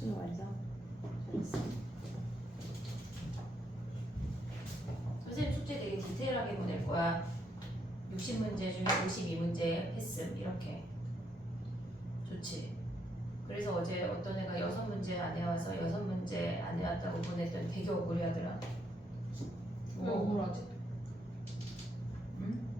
수능 완성. 잘했어. 선생님 숙제 되게 디테일하게 보낼 거야. 60문제 중에 52문제 했음 이렇게. 좋지. 그래서 어제 어떤 애가 6문제 안 해와서 6문제 안 해왔다고 보냈더니 되게 억울해하더라. 왜 억울하지? 응?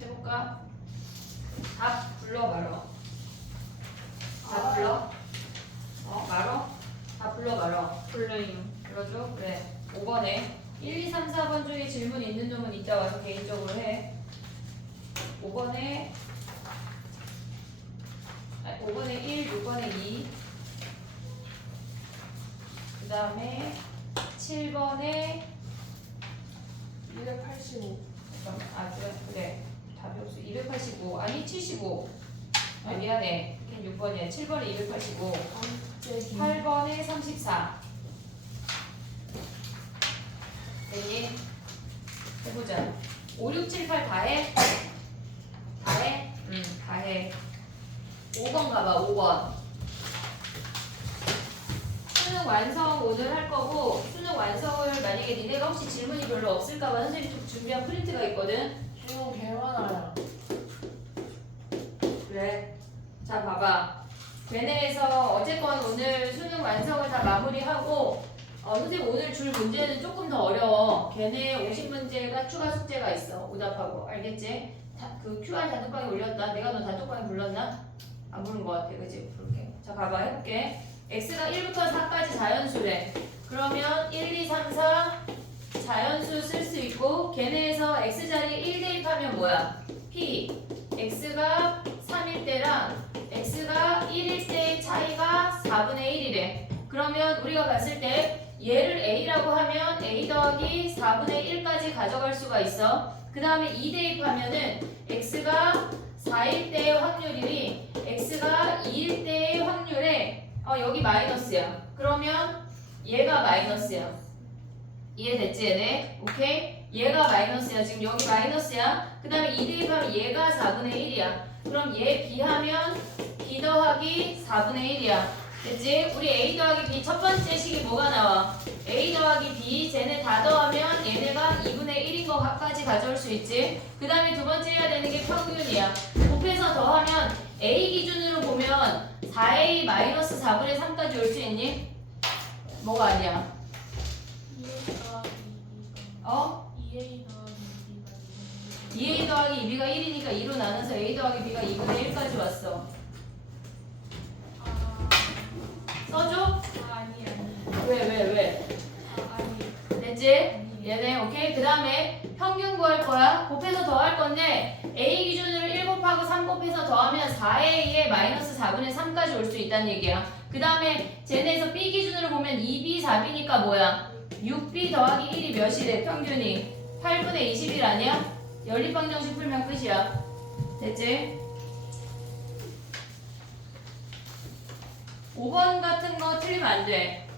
해볼까? 답 불러 말어. 답 불러? 말어? 답 불러 말어. 불러요. 불러줘? 그래. 5번에 1, 2, 3, 4번 중에 질문 있는 놈은 이따 와서 개인적으로 해. 5번에 1, 6번에 2. 그 다음에 7번에 285. 잠깐만, 그래. 답이 없어. 285. 아니, 75. 아, 미안해. 걔 6번이야. 7번에 285. 8번에 34. 됐니? 해보자. 5, 6, 7, 8 다 해? 다 해? 응, 다 해. 5번 가봐, 5번. 수능 완성 오늘 할 거고, 수능 완성을 만약에 니네가 혹시 질문이 별로 없을까봐 선생님이 준비한 프린트가 있거든? 지금 개 많아요. 그래. 자, 봐봐. 걔네에서 어쨌건 오늘 수능 완성을 다 마무리하고, 선생님 오늘 줄 문제는 조금 더 어려워. 걔네 50문제가 추가 숙제가 있어. 오답하고. 알겠지? 그 QR 단톡방에 올렸다. 내가 너 단톡방에 불렀나? 안 부른 것 같아. 그치? 부를게. 자, 가봐. 해볼게. x가 1부터 4까지 자연수래. 그러면 1, 2, 3, 4 자연수 쓸 수 있고 걔네에서 x자리에 1 대입하면 뭐야? p. x가 3일 때랑 x가 1일 때의 차이가 4분의 1이래. 그러면 우리가 봤을 때 얘를 a라고 하면 a 더하기 4분의 1까지 가져갈 수가 있어. 그 다음에 2 대입하면은 x가 4일 때의 확률이니 x가 2일 때의 확률에 여기 마이너스야. 그러면 얘가 마이너스야. 이해됐지 얘네? 오케이? 얘가 마이너스야. 지금 여기 마이너스야. 그 다음에 2 대입하면 얘가 4분의 1이야. 그럼 얘 b하면 b 더하기 4분의 1이야. 됐지? 우리 a 더하기 b 첫 번째 식이 뭐가 나와? a 더하기 b 쟤네 다 더하면 얘네가 2분의 1인 것까지 가져올 수 있지? 그 다음에 두 번째 해야 되는 게 평균이야. 곱해서 더하면 a 기준으로 보면 4a 마이너스 4분의 3까지 올 수 있니? 뭐가 아니야? 2a 더하기 2b가 1이니까 2로 나눠서 a 더하기 b가 2분의 1까지 왔어. 써줘? 왜? 됐지? 얘네 오케이? 그 다음에 평균 구할 거야. 곱해서 더할 건데 a 기준으로 1 곱하고 3 곱해서 더하면 4a에 마이너스 4분의 3까지 올 수 있다는 얘기야. 그 다음에 쟤네에서 b 기준으로 보면 2b, 4b니까 뭐야? 6b 더하기 1이 몇이래? 평균이 8분의 21 아니야? 연립방정식 풀면 끝이야. 됐지? 5번 같은 거 틀리면 안 돼.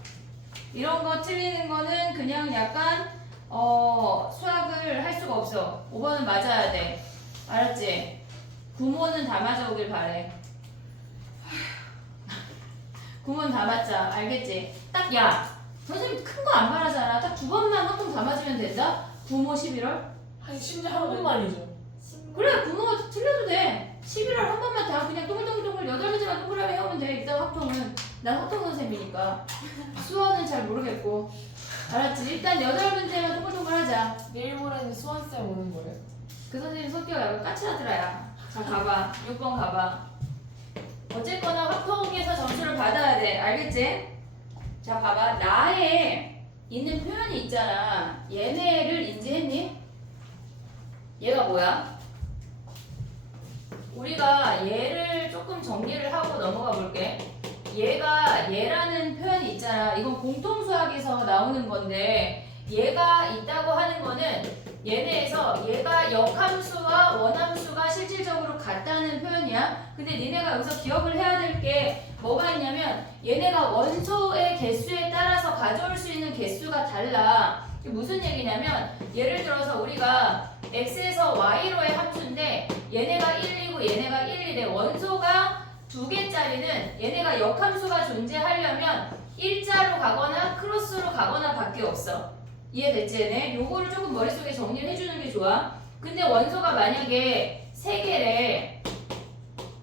이런 거 틀리는 거는 그냥 약간 수학을 할 수가 없어. 5번은 맞아야 돼. 알았지? 구모는 다 맞아오길 바래. 구모는 다 맞자. 알겠지? 딱 야! 선생님 큰 거 안 말하잖아. 딱 2번만 한통 다 맞으면 된다? 구모 11월? 심지어 한 번만이죠. 그래 구모 틀려도 돼. 11월 한 번만 다 그냥 동글동글 8문제만 동그라미 해오면 돼. 일단 확통은 난 확통 선생님이니까 수어는 잘 모르겠고 알았지? 일단 8문제만 동글동글 하자. 내일 모레는 수원쌤 오는 거예요? 그 선생님 성격 약간 까칠하더라야. 자 가봐. 6번 가봐. 어쨌거나 확통에서 점수를 받아야 돼. 알겠지? 자 봐봐. 나에 있는 표현이 있잖아. 얘네를 인지했니? 얘가 뭐야? 우리가 얘를 조금 정리를 하고 넘어가 볼게. 얘가 얘라는 표현이 있잖아. 이건 이건 공통수학에서 나오는 건데 얘가 있다고 하는 거는 얘네에서 얘가 역함수와 원함수가 실질적으로 같다는 표현이야. 근데 니네가 여기서 기억을 해야 될 게 뭐가 있냐면 얘네가 원소의 개수에 따라서 가져올 수 있는 개수가 달라. 이게 무슨 얘기냐면 예를 들어서 우리가 x에서 y로의 함수인데 얘네가 1이고 얘네가 1이래. 원소가 2개짜리는 얘네가 역함수가 존재하려면 일자로 가거나 크로스로 가거나 밖에 없어. 이해됐지 얘네? 요거를 조금 머릿속에 정리를 해주는 게 좋아. 근데 원소가 만약에 3개래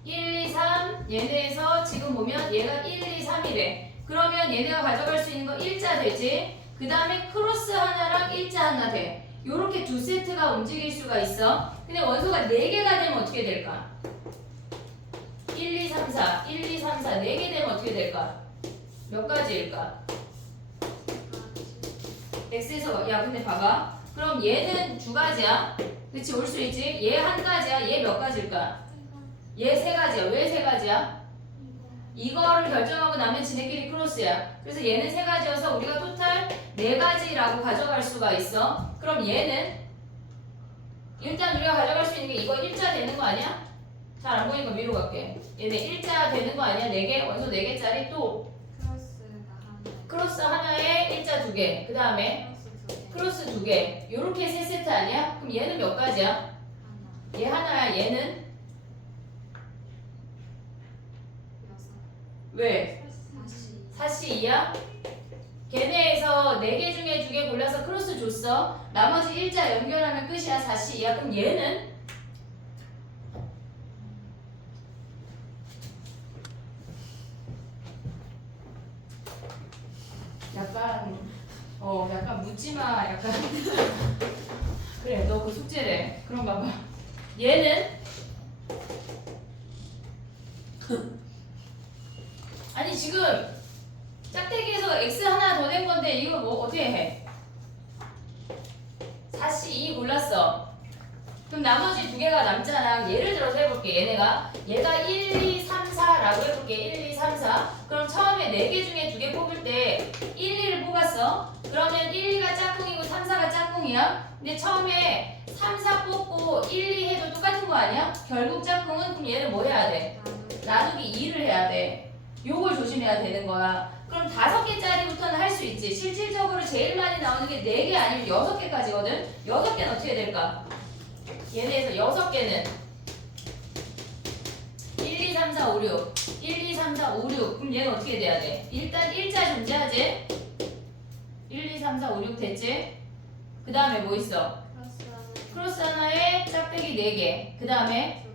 1, 2, 3 얘네에서 지금 보면 얘가 1, 2, 3이래. 그러면 얘네가 가져갈 수 있는 거 일자 되지. 그 다음에 크로스 하나랑 일자 하나 돼. 요렇게 두 세트가 움직일 수가 있어. 근데 원소가 4개가 되면 어떻게 될까? 1, 2, 3, 4 1, 2, 3, 4 4개 되면 어떻게 될까? 몇 가지일까? x에서 야 근데 봐봐. 그럼 얘는 2가지야. 그치 올 수 있지? 얘 1가지야. 얘 몇 가지일까? 얘 3가지야. 왜 3가지야? 이거를 결정하고 나면 지네끼리 크로스야. 그래서 얘는 3가지여서 우리가 토탈 4가지라고 가져갈 수가 있어. 그럼 얘는 일단 우리가 가져갈 수 있는 게 이거 일자 되는 거 아니야? 잘 안 보이니까 위로 갈게. 얘네 일자 되는 거 아니야? 4개? 원소 4개짜리 또 크로스 하나에 일자 2개. 그 다음에 크로스 2개. 요렇게 3세트 아니야? 그럼 얘는 몇 가지야? 얘 하나야. 얘는? 왜? 4C2야? 걔네에서 4개 중에 2개 골라서 크로스 줬어. 나머지 일자 연결하면 끝이야. 4C2야. 그럼 얘는? 약간 묻지마. 약간 그래 너 그 숙제래. 그럼 봐봐. 얘는? 아니 지금 짝대기에서 x 하나 더 낸 건데 이거 뭐 어떻게 해? 4C2 골랐어. 그럼 나머지 2개가 남잖아. 예를 들어서 해볼게. 얘가 1, 2, 3, 4라고 해볼게. 1, 2, 3, 4. 그럼 처음에 4개 중에 2개 뽑을 때 1, 2를 뽑았어. 그러면 1, 2가 짝꿍이고 3, 4가 짝꿍이야. 근데 처음에 3, 4 뽑고 1, 2 해도 똑같은 거 아니야? 결국 짝꿍은 그럼 얘는 뭐 해야 돼? 나누기 2를 해야 돼. 요걸 조심해야 되는 거야. 그럼 5개짜리부터는 할 수 있지. 실질적으로 제일 많이 나오는 게 4개 아니면 6개까지거든. 6개는 어떻게 될까? 얘네에서 6개는 1, 2, 3, 4, 5, 6 1, 2, 3, 4, 5, 6 그럼 얘는 어떻게 돼야 돼? 일단 일자 존재하지? 1, 2, 3, 4, 5, 6 됐지? 그 다음에 뭐 있어? 크로스 하나에 짝대기 4개 그 다음에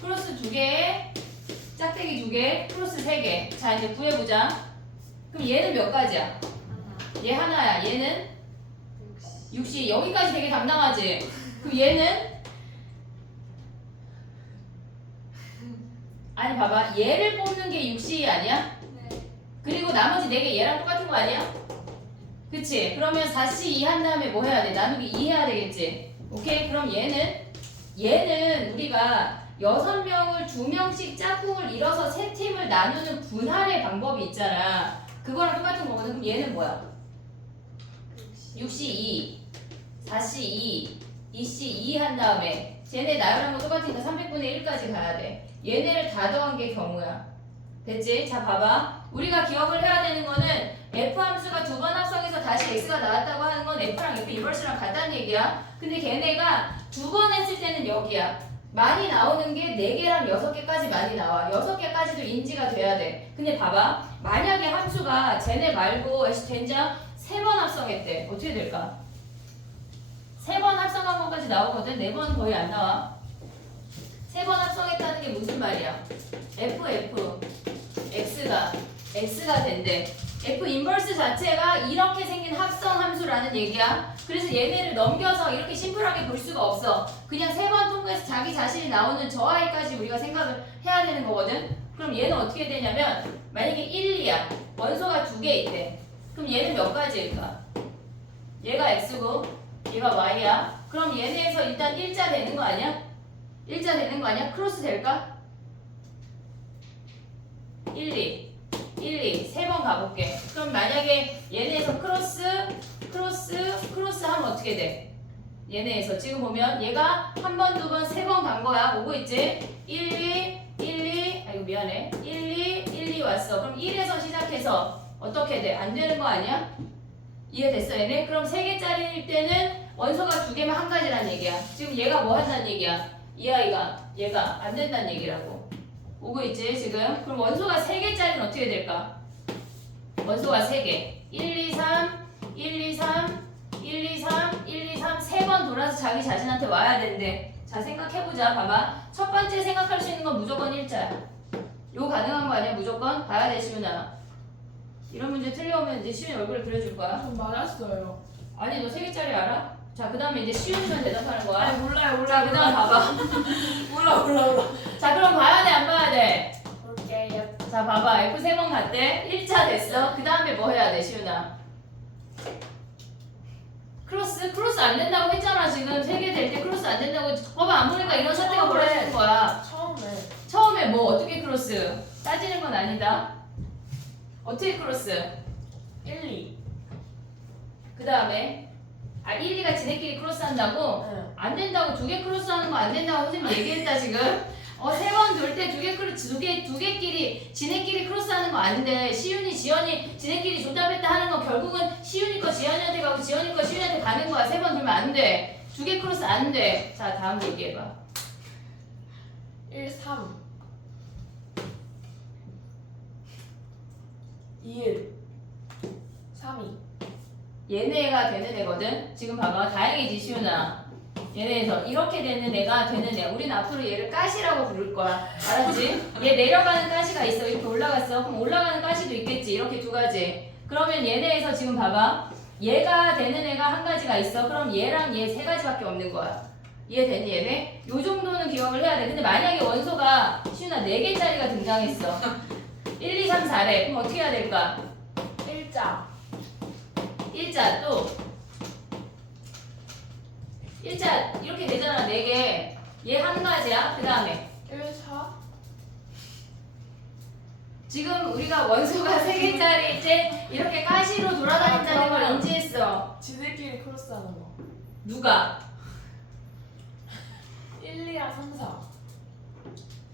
크로스 2개에 짝대기 2개 크로스 3개 자 이제 구해보자. 그럼 얘는 몇 가지야? 얘 하나야. 얘는? 6시 여기까지 되게 당당하지? 그럼 얘는? 아니 봐봐 얘를 뽑는 게 6시 아니야? 그리고 나머지 4개 얘랑 똑같은 거 아니야? 그치? 그러면 4C2 한 다음에 뭐 해야 돼? 나누기 2 해야 되겠지? 오케이? 그럼 얘는 우리가 6명을 2명씩 짝꿍을 이뤄서 3팀을 나누는 분할의 방법이 있잖아. 그거랑 똑같은 거거든. 그럼 얘는 뭐야? 6C2 4C2 2C2 한 다음에 쟤네 나열한 거 똑같으니까 300분의 1까지 가야 돼. 얘네를 다 더한 게 경우야. 됐지? 자 봐봐. 우리가 기억을 해야 되는 거는 F 함수가 2번 합성해서 다시 X가 나왔다고 하는 건 F랑 F 인버스랑 같다는 얘기야. 근데 걔네가 2번 했을 때는 여기야. 많이 나오는 게 4개랑 6개까지 많이 나와. 6개까지도 인지가 돼야 돼. 근데 봐봐. 만약에 함수가 쟤네 말고 된장 3번 합성했대. 어떻게 될까? 3번 합성한 것까지 나오거든. 4번 거의 안 나와. 3번 합성했다는 게 무슨 말이야? X가 된대. F 인버스 자체가 이렇게 생긴 합성 함수라는 얘기야. 그래서 얘네를 넘겨서 이렇게 심플하게 볼 수가 없어. 그냥 3번 통과해서 자기 자신이 나오는 저 아이까지 우리가 생각을 해야 되는 거거든. 그럼 얘는 어떻게 되냐면 만약에 1, 2야. 원소가 2개 있대. 그럼 얘는 몇 가지일까? 얘가 X고 얘가 Y야. 그럼 얘네에서 일단 일자 되는 거 아니야? 일자 되는 거 아니야? 크로스 될까? 1, 2 3번 가볼게. 그럼 그럼 만약에 얘네에서 크로스 하면 어떻게 돼? 얘네에서 지금 보면 얘가 한 번, 두 번, 세 번 간 거야. 오고 있지? 1, 2, 아이고 미안해. 1, 2 왔어. 그럼 1에서 시작해서 어떻게 돼? 안 되는 거 아니야? 이해됐어 얘네? 그럼 3개짜리일 때는 원소가 2개면 한 가지란 얘기야. 지금 얘가 뭐 한다는 얘기야? 이 아이가 얘가 안 된다는 얘기라고. 오고 있지 지금? 그럼 원소가 3개짜리는 어떻게 될까? 원소가 3개. 1, 2, 3, 1, 2, 3, 1, 2, 3, 1, 2, 3 세 번 돌아서 자기 자신한테 와야 된대. 자 생각해보자. 봐봐. 첫 번째 생각할 수 있는 건 무조건 일자야. 요 가능한 거 아니야? 무조건? 봐야 돼 시윤아. 이런 문제 틀려오면 이제 시윤이 얼굴을 그려줄 거야. 전 맞았어요. 아니 너 3개짜리 알아? 자 그 다음에 이제 시윤이만 대답하는 거야. 아니 몰라요. 자 그 다음 봐봐. 몰라. 자 그럼 봐야 돼 안 봐야 돼? 볼게요. 자 봐봐 F 3번 갔대. 1차 됐어. 그 다음에 뭐 해야 돼 시윤아? 크로스 안 된다고 했잖아. 지금 3개 될 때 크로스 안 된다고. 봐봐 안 보니까 이런 사태가 벌어지는 거야. 처음에 뭐 어떻게 크로스? 따지는 건 아니다. 어떻게 크로스? 1, 2. 그 다음에 1, 2가 지네끼리 크로스 한다고? 응. 안 된다고. 2개 크로스 하는 거 안 된다고 선생님 얘기했다 지금. 3번 돌 때 2개 크로스, 2개끼리 지네끼리 크로스 하는 거 안 돼. 시윤이 지연이 지네끼리 줬다 뺐다 하는 거 결국은 시윤이 거 지연이한테 가고 지연이 거 시윤이한테 가는 거야. 3번 돌면 안 돼. 2개 크로스 안 돼. 자 다음 얘기해봐. 1, 3. 2, 1. 3, 2. 얘네가 되는 애거든. 지금 봐봐. 다행이지 시윤아. 얘네에서 이렇게 되는 애가 되는 애. 우린 앞으로 얘를 가시라고 부를 거야. 알았지? 얘 내려가는 가시가 있어. 이렇게 올라갔어. 그럼 올라가는 가시도 있겠지. 이렇게 2가지. 그러면 얘네에서 지금 봐봐. 얘가 되는 애가 한 가지가 있어. 그럼 얘랑 얘 3가지밖에 없는 거야. 이해됐니 얘네? 요 정도는 기억을 해야 돼. 근데 만약에 원소가 시윤아 4개짜리가 등장했어. 1, 2, 3, 4래. 그럼 어떻게 해야 될까? 일자. 일자 또 일자 이렇게 되잖아. 4개. 얘 한 가지야. 그 다음에 1, 4. 지금 우리가 원소가 3개짜리일 때 이렇게 가시로 돌아다닌다는 걸 그러면 인지했어. 지들끼리 크로스하는 거. 누가? 1, 2랑 3,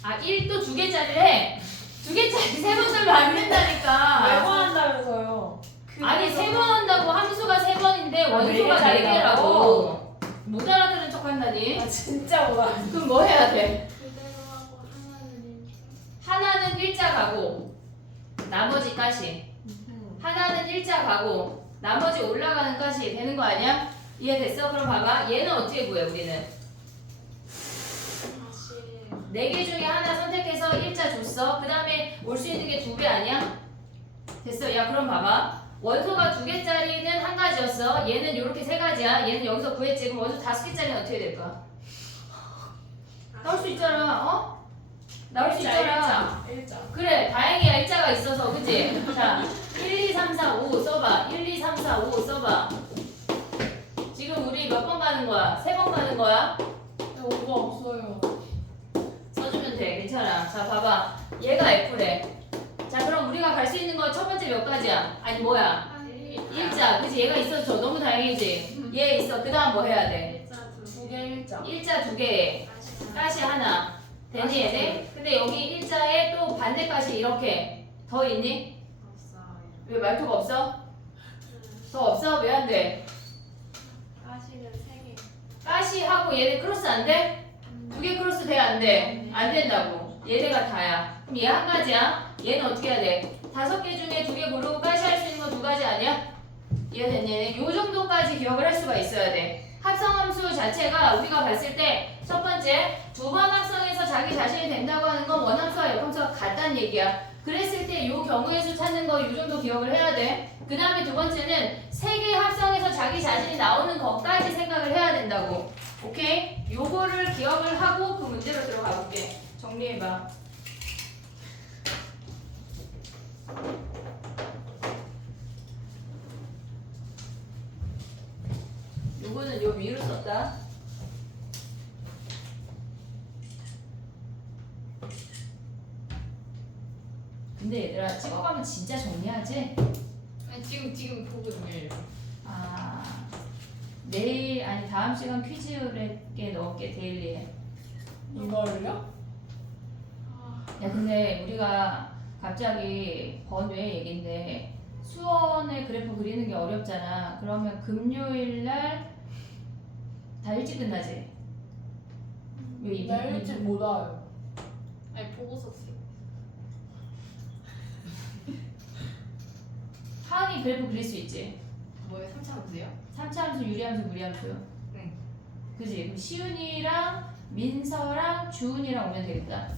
4. 1도 2개짜리를 해. 2개짜리 3번 들면 안 된다니까. 매번 한다면서요. 아니 3번 한다고 함수가 3번인데 원소가 네 4개라고. 못 알아들은 척 한다니. 진짜 몰라. 그럼 뭐 해야 돼? 그대로 하고 하나는 일자 가고 나머지 가시. 하나는 일자 가고 나머지 올라가는 가시 되는 거 아니야? 이해됐어? 그럼 봐봐. 얘는 어떻게 구해 우리는? 다시 4개 중에 하나 선택해서 일자 줬어. 그 다음에 올 수 있는 게 2배 아니야? 됐어. 야 그럼 봐봐. 원소가 2개짜리는 한 가지였어. 얘는 이렇게 3가지야. 얘는 여기서 구했지. 그럼 원소 5개짜리는 어떻게 될까? 나올 수 있잖아. 어? 나올 수 있잖아. 일자. 그래 다행이야. 일자가 있어서 그치? 자 1, 2, 3, 4, 5 써봐. 1, 2, 3, 4, 5 써봐. 지금 우리 몇 번 가는 거야? 3번 가는 거야? 오가 없어요. 써주면 돼. 괜찮아. 자 봐봐. 얘가 F래. 자 그럼 우리가 갈 수 있는 거 첫 번째 몇 가지야? 아니 뭐야? 일자. 그치? 얘가 있어서 너무 다행이지? 얘 있어. 그 다음 뭐 해야 돼? 두 개 일자. 일자 2개. 가시 하나. 되니 얘네? 근데 여기 일자에 또 반대 가시 이렇게 더 있니? 왜 말투가 없어? 더 없어? 왜 안 돼? 가시는 3개. 가시하고 얘네 크로스 안 돼? 2개 크로스 돼? 안 돼? 안 된다고. 얘네가 다야. 그럼 얘 한 가지야? 얘는 어떻게 해야 돼? 5개 중에 2개 고르고 가시할 수 있는 거 2가지 아니야? 이해됐니? 얘네? 요 정도까지 기억을 할 수가 있어야 돼. 합성함수 자체가 우리가 봤을 때 첫 번째 2번 합성해서 자기 자신이 된다고 하는 건 원함수와 역함수가 같다는 얘기야. 그랬을 때 요 경우의 수 찾는 거 요 정도 기억을 해야 돼. 그 다음에 2번째는 3개 합성해서 자기 자신이 나오는 것까지 생각을 해야 된다고. 오케이? 요거를 기억을 하고 그 문제로 들어가 볼게. 정리해봐. 요거는 요 위로 썼다. 근데 얘들아 찍어가면 진짜 정리하지? 다음 시간 퀴즈에 넣을게 데일리에. 이걸요? 야 근데 우리가 갑자기 번외 얘긴데 수원의 그래프 그리는 게 어렵잖아. 그러면 금요일 날 다 일찍 끝나지? 왜 나 일찍 못 와요. 아니 보고 썼어요. 하은이 그래프 그릴 수 있지? 뭐예요? 3차함수요? 3차함수, 유리함수, 무리함수. 네. 그지? 그럼 시윤이랑 민서랑 주은이랑 오면 되겠다.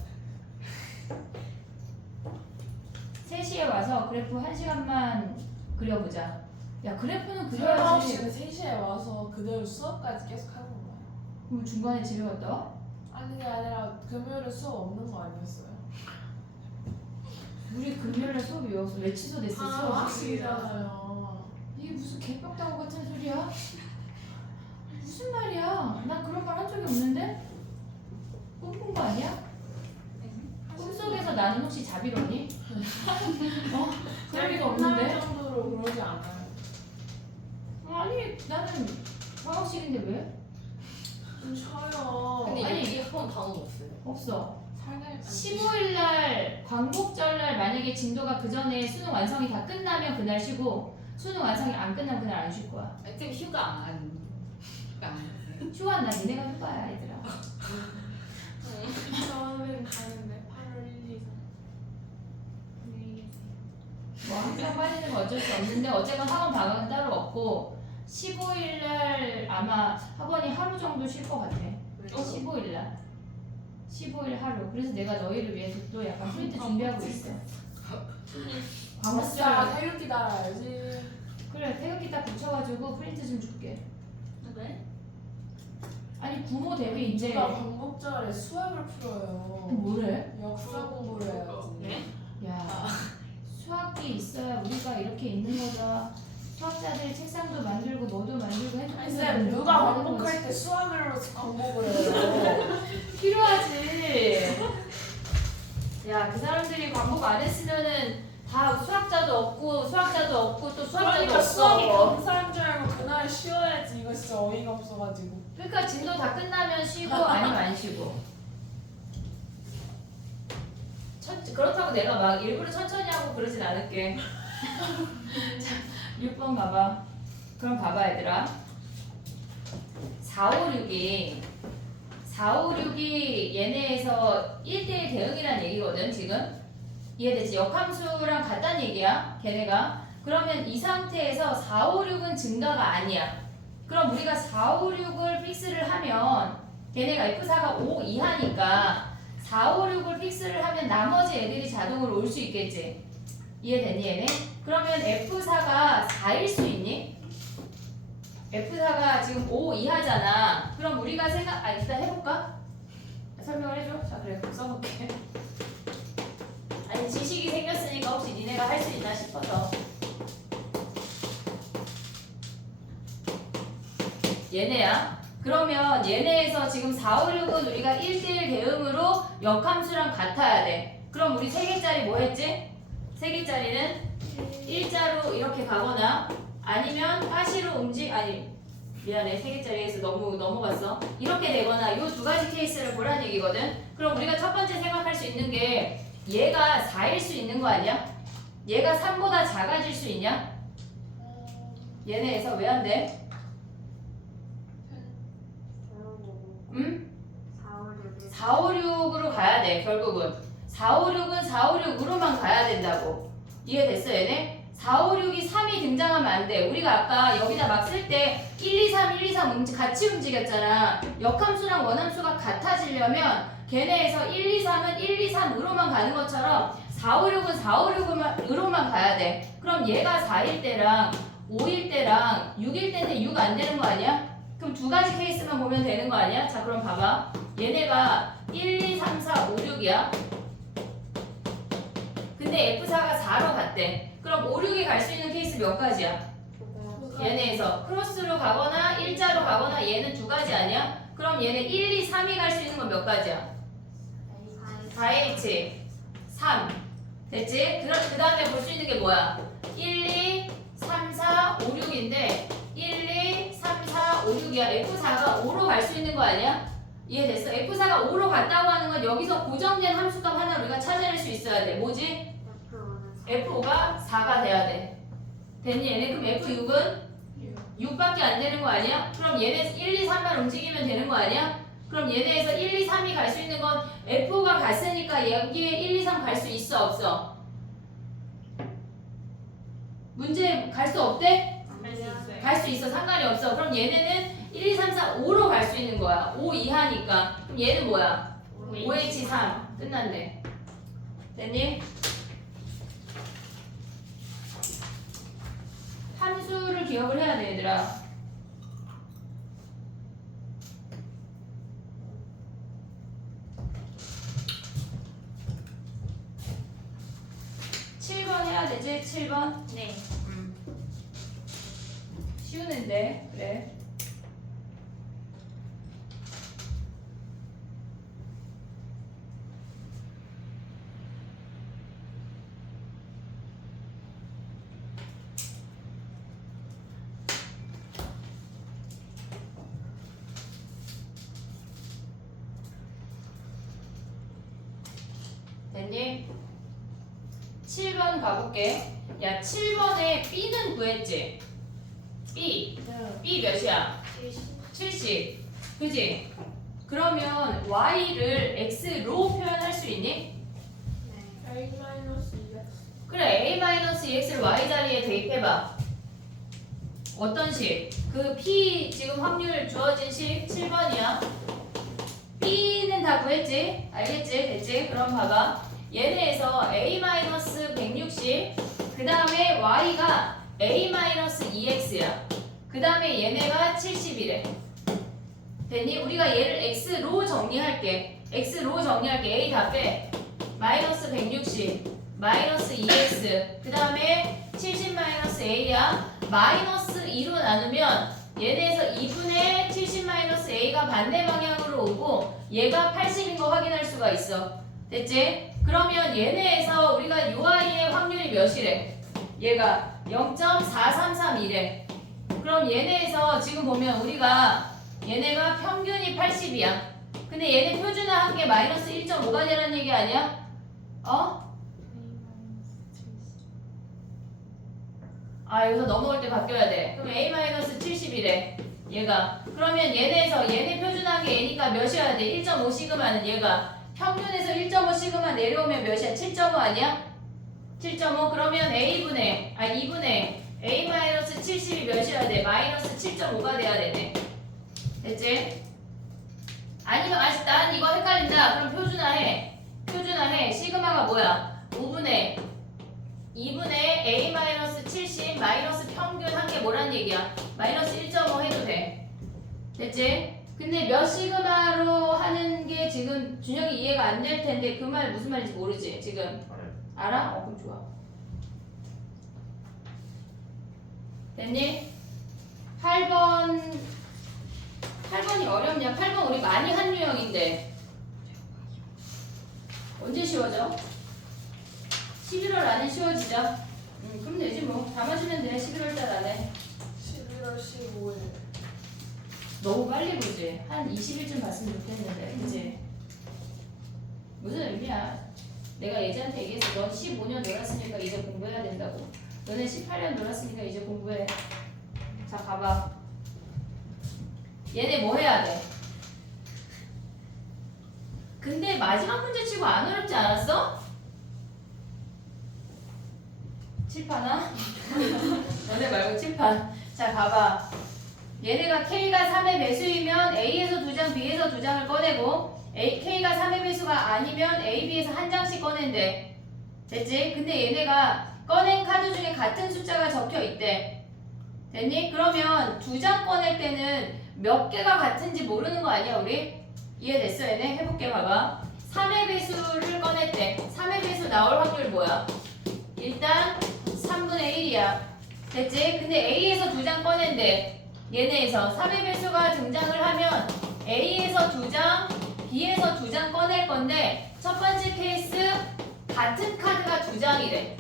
3시에 와서 그래프 1시간만 그려보자. 야 그래프는 그려야지. 9시는 3시에 와서 그대로 수업까지 계속 하는 거예요. 그럼 중간에 집에 갔다 와? 아니 그게 아니라 금요일에 수업 없는 거 아니었어요? 우리 금요일에 수업이 왜 취소됐어? 수업이? 학식이잖아요. 이게 무슨 개벽다구 같은 소리야? 무슨 말이야? 난 그런 말 한 적이 없는데? 꿈꾼 거 아니야? 꿈속에서 나는 혹시 자비로니? 어? 그럴 리가 없는데? 정도로 그러지 않아요. 아니 나는 방학식인데 왜? 좀 쉬어요. 근데 아니, 여기 학원 단원 없어요. 없어. 살날 15일날 광복절날 만약에 진도가 그 전에 수능 완성이 다 끝나면 그날 쉬고 수능 완성이 안 끝나면 그날 안 쉴 거야. 지금 휴가 안 하세요? 휴가 나 니네가 휴가야 얘들아. 저는 가는데 8월 1, 2, 3. 안녕히 계세요. 뭐 학교가 빠지는 건 어쩔 수 없는데 어쨌건 학원 방학은 따로 없고 15일날 아마 학원이 하루 정도 쉴 것 같아. 15일날 15일 하루. 그래서 내가 너희를 위해서 또 약간 프린트 준비하고 있어. 진짜 광복절 태극기 달아야지. 그래 태극기 딱 붙여가지고 프린트 좀 줄게. 네? 아니 부모 대비 이제 누가 광복절에 수학을 풀어요. 뭐래? 역사 공부를 해야지. 네? 야 수학이 있어야 우리가 이렇게 있는 거죠. 수학자들 책상도 만들고 뭐도 만들고 아니 핸드폰도 쌤 만들고 누가 하는 광복할 때 수학으로 광복을 해요. 거지. 필요하지. 야 그 사람들이 광복 안 했으면은 다 수학자도 없고 또 수학자도 그러니까 수학이 없어. 감사한 줄 알고 그날 쉬어야지. 이거 진짜 어이가 없어가지고. 그러니까 진도 다 끝나면 쉬고 아니면 안 쉬고. 그렇다고 내가 막 일부러 천천히 하고 그러진 않을게. 자, 6번 가봐. 그럼 봐봐 얘들아. 456이 얘네에서 1대1 대응이란 얘기거든 지금. 이해되지? 역함수랑 같다는 얘기야 걔네가. 그러면 이 상태에서 456은 증가가 아니야. 그럼 우리가 456을 픽스를 하면 걔네가 F4가 5 이하니까 456을 픽스를 하면 나머지 애들이 자동으로 올 수 있겠지. 이해되니 얘네? 그러면 F4가 4일 수 있니? F4가 지금 5 이하잖아. 그럼 우리가 일단 해볼까? 설명을 해줘. 자 그래 그럼 써볼게. 아니 지식이 생겼으니까 혹시 니네가 할 수 있나 싶어서. 얘네야. 그러면 얘네에서 지금 4, 5, 6은 우리가 1대1 대응으로 역함수랑 같아야 돼. 그럼 우리 3개짜리 뭐 했지? 3개짜리는 일자로 이렇게 가거나 아니면 가시로 미안해 3개짜리에서 너무 넘어갔어. 이렇게 되거나 이 두 가지 케이스를 보라는 얘기거든. 그럼 우리가 첫 번째 생각할 수 있는 게 얘가 4일 수 있는 거 아니야? 얘가 3보다 작아질 수 있냐? 얘네에서 왜 안 돼? 응? 4, 5, 6으로 가야 돼 결국은. 4, 5, 6은 4, 5, 6으로만 가야 된다고. 이해됐어 얘네? 4, 5, 6이 3이 등장하면 안 돼. 우리가 아까 여기다 막 쓸 때 1, 2, 3, 1, 2, 3 같이 움직였잖아. 역함수랑 원함수가 같아지려면 걔네에서 1, 2, 3은 1, 2, 3으로만 가는 것처럼 4, 5, 6은 4, 5, 6으로만 가야 돼. 그럼 얘가 4일 때랑 5일 때랑 6일 때인데 6 안 되는 거 아니야? 그럼 두 가지 케이스만 보면 되는 거 아니야? 자 그럼 봐봐. 얘네가 1, 2, 3, 4, 5, 6이야. 근데 F4가 4로 갔대. 그럼 5, 6이 갈 수 있는 케이스 몇 가지야? 얘네에서 크로스로 가거나 일자로 가거나 얘는 두 가지 아니야? 그럼 얘네 1, 2, 3이 갈 수 있는 건 몇 가지야? 4H 3 됐지? 그 다음에 볼 수 있는 게 뭐야? 1, 2, 3, 4, 5, 6인데 1, 2, 3, 4, 5, 6이야. F4가 5로 갈 수 있는 거 아니야? 이해됐어? F4가 5로 갔다고 하는 건 여기서 고정된 함수값 하나 우리가 찾아낼 수 있어야 돼. 뭐지? F5가 4가 돼야 돼. 됐니? 얘네 그럼 F6은 6밖에 안 되는 거 아니야? 그럼 얘네 1, 2, 3만 움직이면 되는 거 아니야? 그럼 얘네에서 1, 2, 3이 갈 수 있는 건 F가 갔으니까 여기에 1, 2, 3 갈 수 있어 없어? 문제 갈 수 없대? 할 수 있어요. 갈 수 있어. 상관이 없어. 그럼 얘네는 1, 2, 3, 4, 5로 갈 수 있는 거야. 5 이하니까. 그럼 얘는 뭐야? 5H3 끝났네. 됐니? 함수를 기억을 해야 돼 얘들아. 해야 되지? 7번? 네. 쉬우는데 그래. 됐니? 7번 가볼게. 야, 7번에 B는 구했지? B. B 몇이야? 70. 그지? 그러면 Y를 X로 표현할 수 있니? A-2x 그래, A-EX를 Y 자리에 대입해봐. 어떤 식? 그 P 지금 확률 주어진 식 7번이야. B는 다 구했지? 알겠지? 됐지? 그럼 봐봐. 얘네에서 A-160, 그 다음에 Y가 A-2X야. 그 다음에 얘네가 70이래. 됐니? 우리가 얘를 X로 정리할게. X로 정리할게. A 다 빼. 마이너스 160, 마이너스 2X, 그 다음에 70 마이너스 A야. 마이너스 2로 나누면 얘네에서 2분의 70 마이너스 A가 반대 방향으로 오고 얘가 80인 거 확인할 수가 있어. 됐지? 그러면 얘네에서 우리가 UI의 확률이 몇이래? 얘가 0.4331이래. 그럼 얘네에서 지금 보면 우리가 얘네가 평균이 80이야. 근데 얘네 표준화한 게 마이너스 1.5가 되라는 얘기 아니야? 어? 아, 여기서 넘어올 때 바뀌어야 돼. 그럼 A-70이래. 얘가. 그러면 얘네에서 얘네 표준화한 게 A니까 몇이어야 돼? 1.5 시그마는 얘가. 평균에서 1.5 시그마 내려오면 몇이야? 7.5 아니야? 7.5 그러면 2분의 A-70이 몇이어야 돼? 마이너스 7.5가 돼야 되네. 됐지? 아니면 난 이거 헷갈린다. 그럼 표준화해. 시그마가 뭐야? 2분의 A-70 마이너스 평균 한 게 뭐란 얘기야? 마이너스 1.5 해도 돼. 됐지? 근데 몇 시그마로 하는 게 지금 준혁이 이해가 안 될 텐데 그 말 무슨 말인지 모르지? 지금 알아? 그럼 좋아. 됐니? 8번이 어렵냐? 8번 우리 많이 한 유형인데 언제 쉬워져? 11월 안에 쉬워지죠? 그럼 되지 뭐. 다 맞으면 돼. 11월 달 안에. 11월 15일 너무 빨리 보지. 한 20일쯤 봤으면 좋겠는데, 그치? 무슨 의미야? 내가 예지한테 얘기했어. 넌 15년 놀았으니까 이제 공부해야 된다고. 너네 18년 놀았으니까 이제 공부해. 자, 가봐. 얘네 뭐 해야 돼? 근데 마지막 문제 치고 안 어렵지 않았어? 칠판아? 너네 말고 칠판. 자, 봐봐. 얘네가 K가 3의 배수이면 A에서 2장, B에서 2장을 꺼내고 K가 3의 배수가 아니면 A, B에서 한 장씩 꺼낸대. 됐지? 근데 얘네가 꺼낸 카드 중에 같은 숫자가 적혀 있대. 됐니? 그러면 2장 꺼낼 때는 몇 개가 같은지 모르는 거 아니야, 우리? 이해됐어, 얘네? 해볼게, 봐봐. 3의 배수를 꺼냈대. 3의 배수 나올 확률 뭐야? 일단 3분의 1이야. 됐지? 근데 A에서 2장 꺼낸대. 얘네에서 3의 배수가 등장을 하면 A에서 2장, B에서 2장 꺼낼 건데 첫 번째 케이스 같은 카드가 2장이래.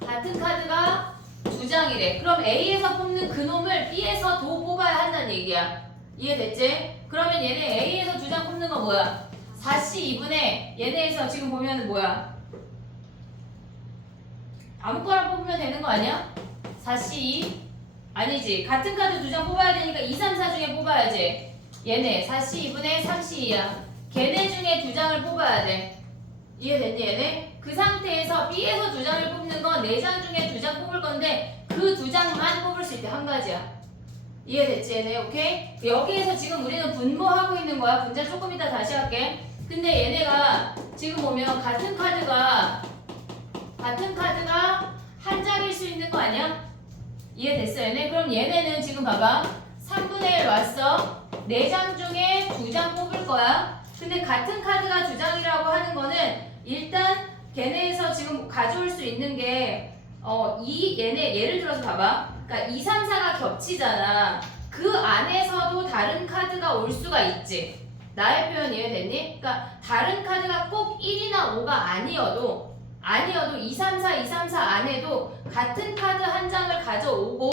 같은 카드가 두 장이래. 그럼 A에서 뽑는 그놈을 B에서도 뽑아야 한다는 얘기야. 이해됐지? 그러면 얘네 A에서 두 장 뽑는 거 뭐야? 4C2분의 얘네에서 지금 보면은 뭐야? 아무거나 뽑으면 되는 거 아니야? 4C2 아니지. 같은 카드 두 장 뽑아야 되니까 2, 3, 4 중에 뽑아야지. 얘네 4C2분의 3C2야. 걔네 중에 두 장을 뽑아야 돼. 이해됐니 얘네? 그 상태에서 B에서 두 장을 뽑는 건 4장 중에 두 장 뽑을 건데 그 두 장만 뽑을 수 있대. 한 가지야. 이해됐지 얘네? 오케이? 여기에서 지금 우리는 분모하고 있는 거야. 분자 조금 이따 다시 할게. 근데 얘네가 지금 보면 같은 카드가 한 장일 수 있는 거 아니야? 이해됐어 얘네? 그럼 얘네는 지금 봐봐 3분의 1 왔어 4장 중에 2장 뽑을 거야. 근데 같은 카드가 2장이라고 하는 거는 일단 걔네에서 지금 가져올 수 있는 게 얘네 예를 들어서 봐봐. 그러니까 2, 3, 4가 겹치잖아. 그 안에서도 다른 카드가 올 수가 있지. 나의 표현 이해됐니? 그러니까 다른 카드가 꼭 1이나 5가 아니어도 2, 3, 4, 2, 3, 4 안에도 같은 카드 한 장을 가져오고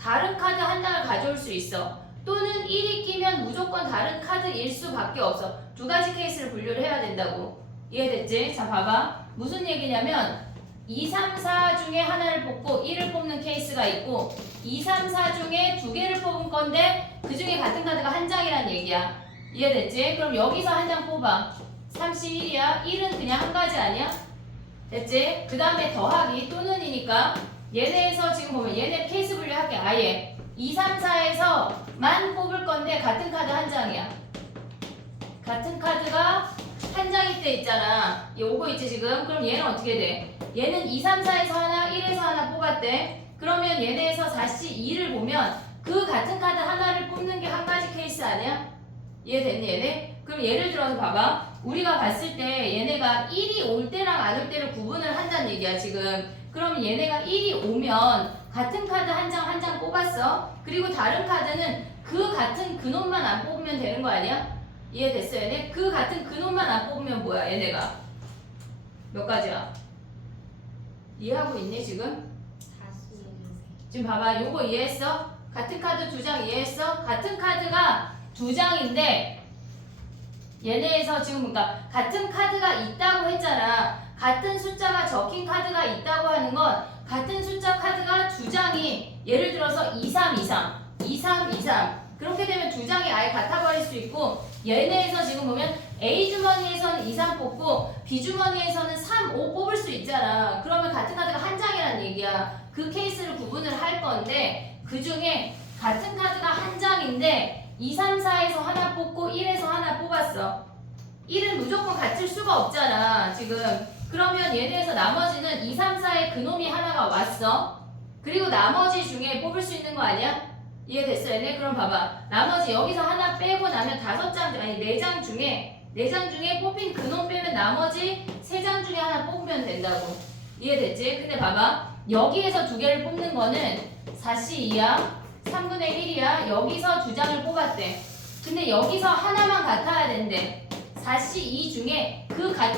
다른 카드 한 장을 가져올 수 있어. 또는 1이 끼면 무조건 다른 카드일 수밖에 없어. 두 가지 케이스를 분류를 해야 된다고. 이해됐지? 자 봐봐. 무슨 얘기냐면 2, 3, 4 중에 하나를 뽑고 1을 뽑는 케이스가 있고 2, 3, 4 중에 두 개를 뽑은 건데 그 중에 같은 카드가 한 장이란 얘기야. 이해됐지? 그럼 여기서 한 장 뽑아. 31이야. 1은 그냥 한 가지 아니야? 됐지? 그 다음에 더하기 또는이니까 얘네에서 지금 보면 얘네 케이스 분류할게. 아예 2, 3, 4에서만 뽑을 건데 같은 카드 한 장이야. 같은 카드가 한 장일 때 있잖아. 요거 있지 지금? 그럼 얘는 어떻게 돼? 얘는 2, 3, 4에서 하나, 1에서 하나 뽑았대. 그러면 얘네에서 4C2를 보면 그 같은 카드 하나를 뽑는 게 한 가지 케이스 아니야? 이해됐니 얘네? 그럼 예를 들어서 봐봐. 우리가 봤을 때 얘네가 1이 올 때랑 안 올 때를 구분을 한다는 얘기야 지금. 그럼 얘네가 1이 오면 같은 카드 한 장 뽑았어. 그리고 다른 카드는 그 같은 근원만 안 뽑으면 되는 거 아니야? 이해됐어 얘네? 그 같은 근원만 안 뽑으면 뭐야 얘네가? 몇 가지야? 이해하고 있니 지금? 지금 봐봐 요거 이해했어? 같은 카드 두 장 이해했어? 같은 카드가 두 장인데 얘네에서 지금 그러니까 같은 카드가 있다고 했잖아. 같은 숫자가 적힌 카드가 있다고 하는 건 같은 숫자 카드가 두 장이 예를 들어서 2, 3, 2, 3, 2, 3, 2, 3 그렇게 되면 두 장이 아예 같아버릴 수 있고 얘네에서 지금 보면 A 주머니에서는 2, 3 뽑고 B 주머니에서는 3, 5 뽑을 수 있잖아. 그러면 같은 카드가 한 장이라는 얘기야. 그 케이스를 구분을 할 건데 그 중에 같은 카드가 한 장인데 2, 3, 4에서 하나 뽑고 1에서 하나 뽑았어. 1은 무조건 같을 수가 없잖아 지금. 그러면 얘네에서 나머지는 2, 3, 4의 그놈이 하나가 왔어. 그리고 나머지 중에 뽑을 수 있는 거 아니야? 이해됐어 얘네? 그럼 봐봐. 나머지 여기서 하나 빼고 나면 5장 아니 4장 중에 뽑힌 그놈 빼면 나머지 3장 중에 하나 뽑으면 된다고. 이해됐지? 근데 봐봐. 여기에서 두 개를 뽑는 거는 4C2야. 3분의 1이야. 여기서 두 장을 뽑았대. 근데 여기서 하나만 같아야 된대. 4C2 중에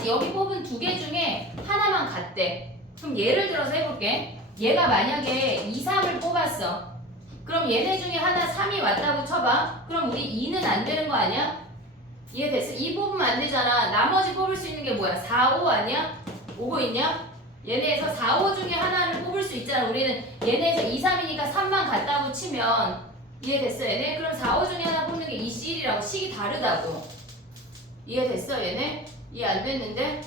여기 뽑은 두 개 중에 하나만 같대. 그럼 예를 들어서 해볼게. 얘가 만약에 2, 3을 뽑았어. 그럼 얘네 중에 하나 3이 왔다고 쳐봐. 그럼 우리 2는 안 되는 거 아니야? 이해됐어? 2 뽑으면 안 되잖아. 나머지 뽑을 수 있는 게 뭐야? 4, 5 아니야? 오고 있냐? 얘네에서 4, 5 중에 하나를 뽑을 수 있잖아. 우리는 얘네에서 2, 3이니까 3만 같다고 치면 이해됐어 얘네? 그럼 4, 5 중에 하나 뽑는 게 2C1이라고 식이 다르다고. 이해됐어 얘네? 이해 안 됐는데?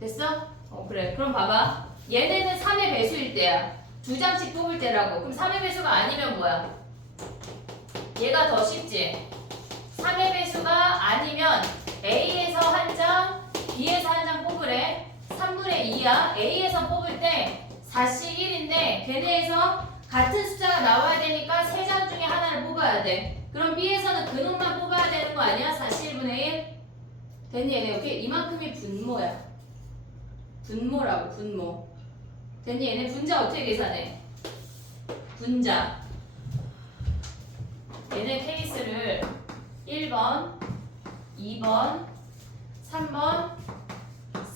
됐어? 그래. 그럼 봐봐. 얘네는 3의 배수일 때야. 두 장씩 뽑을 때라고. 그럼 3의 배수가 아니면 뭐야? 얘가 더 쉽지? 3의 배수가 아니면 A에서 한 장, B에서 한 장 뽑으래. 3분의 2야. A에서 뽑을 때 4C1인데 걔네에서 같은 숫자가 나와야 되니까 3장 중에 하나를 뽑아야 돼. 그럼 B에서는 그놈만 뽑아야 되는 거 아니야? 4C1분의 1? 됐니 얘네? 오케이? 이만큼이 분모야. 분모라고 분모. 됐니 얘네? 분자 어떻게 계산해? 분자. 얘네 케이스를 1번, 2번, 3번,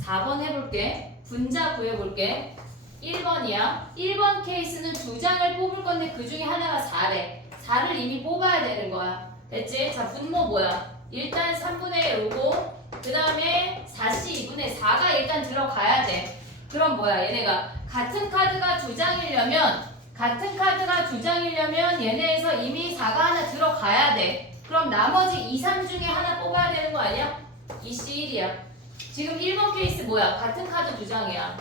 4번 해볼게. 분자 구해볼게. 1번이야. 1번 케이스는 두 장을 뽑을 건데 그 중에 하나가 4래. 4를 이미 뽑아야 되는 거야. 됐지? 자, 분모 뭐야? 일단 3분의 1 오고 그 다음에 4C 2분의 4가 일단 들어가야 돼. 그럼 뭐야? 얘네가 같은 카드가 두 장이려면 얘네에서 이미 4가 하나 들어가야 돼. 그럼 나머지 2, 3 중에 하나 뽑아야 되는 거 아니야? 2C1이야. 지금 1번 케이스 뭐야? 같은 카드 두 장이야.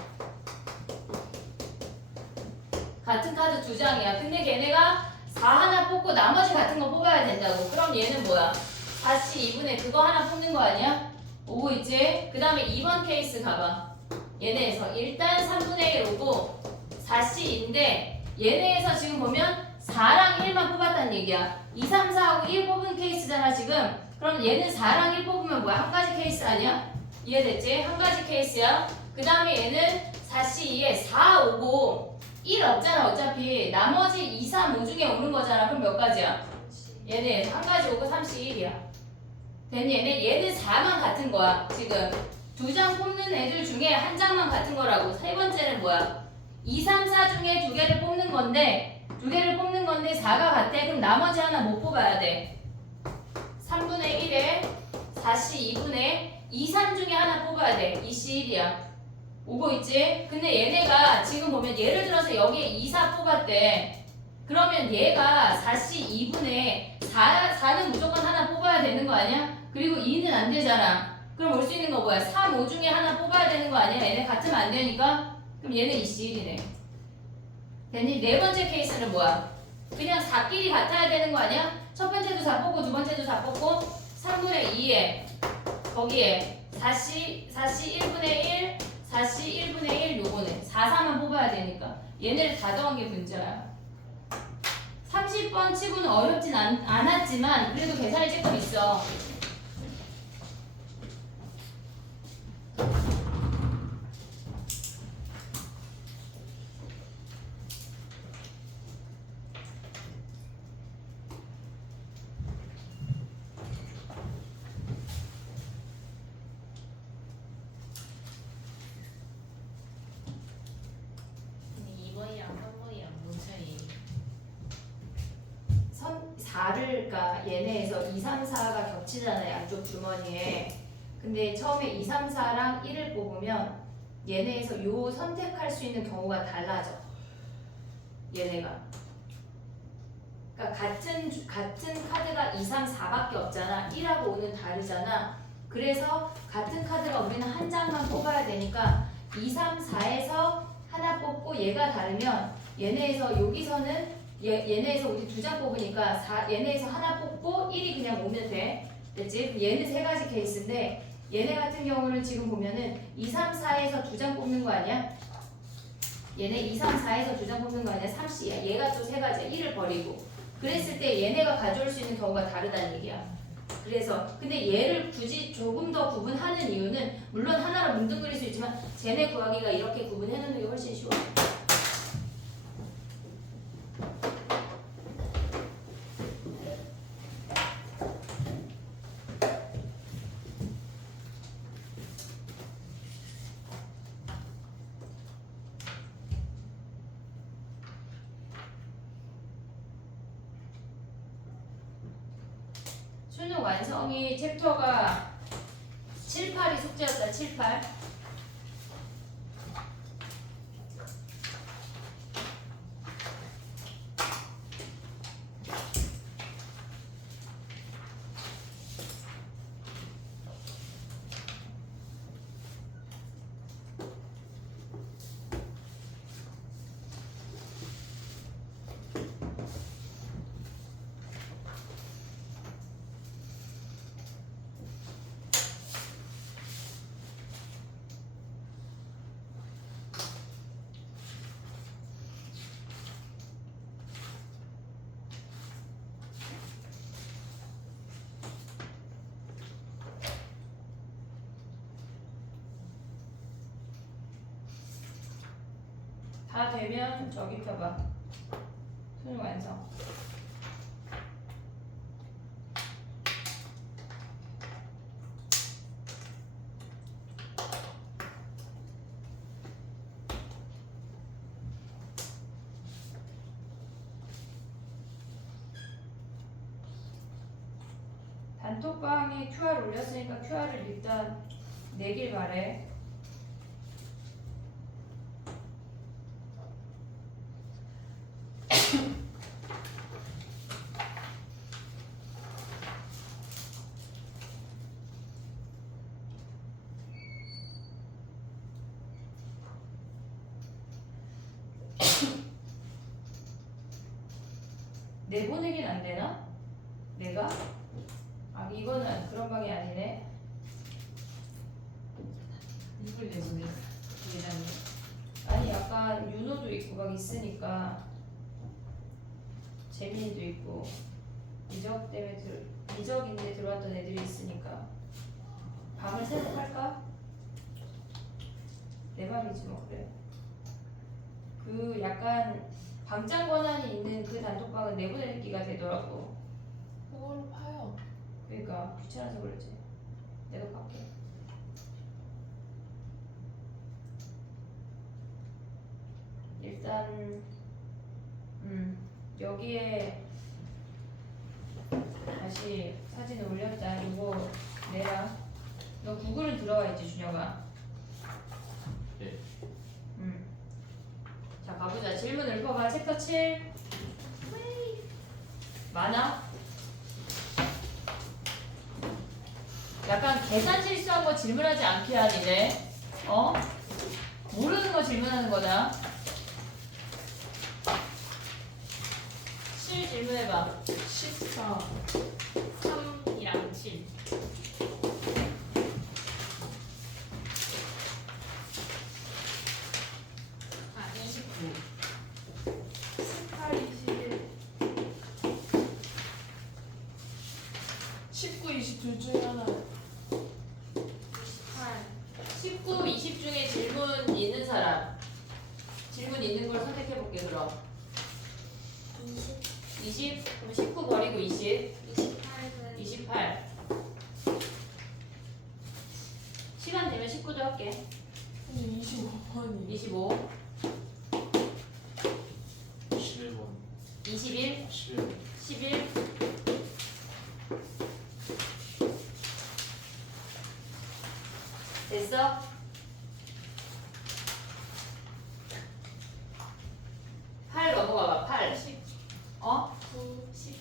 같은 카드 두 장이야. 근데 걔네가 4 하나 뽑고 나머지 같은 거 뽑아야 된다고. 그럼 얘는 뭐야? 4C 2분의 그거 하나 뽑는 거 아니야? 오고 있지? 그 다음에 2번 케이스 가봐. 얘네에서 일단 3분의 1 오고 4C인데 얘네에서 지금 보면 4랑 1만 뽑았다는 얘기야. 2, 3, 4하고 1 뽑은 케이스잖아 지금. 그럼 얘는 4랑 1 뽑으면 뭐야? 한 가지 케이스 아니야? 이해됐지? 한 가지 케이스야. 그 다음에 얘는 4C2에 4 오고 1 없잖아 어차피. 나머지 2, 3, 5 중에 오는 거잖아. 그럼 몇 가지야? 얘는 한 가지 오고 3C1이야. 됐니? 얘는 4만 같은 거야 지금. 두 장 뽑는 애들 중에 한 장만 같은 거라고. 세 번째는 뭐야? 2, 3, 4 중에 두 개를 뽑는 건데 4가 같대. 그럼 나머지 하나 못 뽑아야 돼. 3분의 1에 4C 2분의 2, 3 중에 하나 뽑아야 돼. 2C1이야. 오고 있지? 근데 얘네가 지금 보면 예를 들어서 여기에 2, 4 뽑았대. 그러면 얘가 4C 2분의 4는 무조건 하나 뽑아야 되는 거 아니야? 그리고 2는 안 되잖아. 그럼 올 수 있는 거 뭐야? 3, 5 중에 하나 뽑아야 되는 거 아니야? 얘네 같으면 안 되니까? 그럼 얘는 2C1이네. 됐니? 네 번째 케이스는 뭐야? 그냥 4끼리 같아야 되는 거 아니야? 첫 번째도 4 뽑고 두 번째도 4 뽑고 3분의 2에 거기에 4C 1분의 1, 4C 1분의 1 요거네. 4, 4만 뽑아야 되니까. 얘네를 다 더한 게 문제야. 30번 치고는 어렵진 않았지만 그래도 계산이 조금 있어. 선 4를 그러니까 얘네에서 2, 3, 4가 겹치잖아 양쪽 주머니에. 근데 처음에 2, 3, 4랑 1을 뽑으면 얘네에서 요 선택할 수 있는 경우가 달라져. 얘네가. 그러니까 같은 카드가 2, 3, 4밖에 없잖아. 1하고 5는 다르잖아. 그래서 같은 카드가 우리는 한 장만 뽑아야 되니까 2, 3, 4에서 하나 뽑고 얘가 다르면 얘네에서 여기서는 얘네에서 우리 두 장 뽑으니까 얘네에서 하나 뽑고 1이 그냥 오면 돼. 됐지? 얘는 세 가지 케이스인데 얘네 같은 경우는 지금 보면은 2, 3, 4에서 두 장 뽑는 거 아니야? 얘네 2, 3, 4에서 두 장 뽑는 거 아니야? 3C야. 얘가 또 세 가지야. 1을 버리고. 그랬을 때 얘네가 가져올 수 있는 경우가 다르다는 얘기야. 그래서 근데 얘를 굳이 조금 더 구분하는 이유는 물론 하나로 뭉뚱그릴 수 있지만 쟤네 구하기가 이렇게 구분해놓는 게 훨씬 쉬워. 수능 완성이 챕터가 7, 8이 숙제였다. 7, 8. 다 되면 저기 펴봐. 수능 완성. 단톡방에 QR 올렸으니까 QR을 일단 내길 바래. 내보내긴 안 되나? 내가? 아 이거는 그런 방이 아니네. 이걸 내보내. 대단해. 아니 약간 윤호도 있고 막 있으니까 재민이도 있고 이적 때문에 이적인데 들어왔던 애들이 있으니까 방을 새로 할까? 내 맘이지 뭐. 그래. 그 약간 방장 권한이 있는 그 단톡방은 내보내기가 되더라고. 그걸로 파요. 그러니까 귀찮아서 그러지. 내가 갈게. 일단 여기에 다시 사진을 올렸다. 이거 내라. 너 구글은 들어와 있지 준혁아? 네. 자 가보자. 질문 읊어봐. 챕터 7 많아? 약간 계산 실수한 거 질문하지 않게 하니네. 어? 모르는 거 질문하는 거다. 7 질문해봐. 14. 3이랑 7. 아, 29. 18, 21. 19, 20 둘 중에 하나. 19, 20 중에 질문 있는 사람. 질문 있는 걸 선택해볼게 그럼. 20? 그럼 19 버리고 20. 28. 시간 되면 19도 할게. 근데 25번이. 25. 11번. 21. 11번. 11. 됐어? 팔 넘어가봐. 8. 10, 어? 9, 10,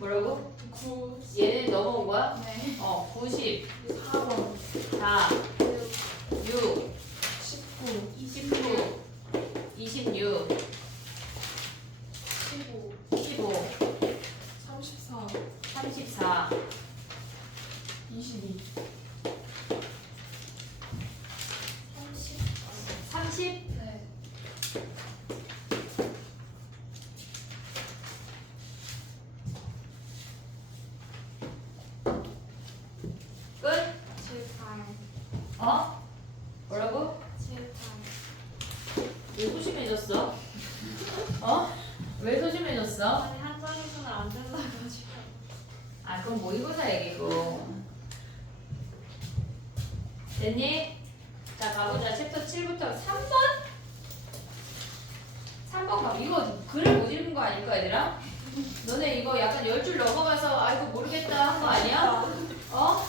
뭐라고? 9, 얘네 넘어온 거야? 네. 90. 4번, 4. 6. 19, 19. 26. 15, 15. 34, 34. 22, 30. 30. 네. 끝? 7, 8, 어? 뭐라고? 7, 8. 왜 소심해졌어? 어? 왜 소심해졌어? 아니, 한 장에서는 안 된다가지고. 아 그럼 모의고사 얘기고. 됐니? 자 가보자. 챕터 7부터 3번? 3번 가. 이거 글을 못 읽은 거 아닐까 얘들아? 너네 이거 약간 10줄 넘어가서 아이고 모르겠다 한 거 아니야? 어?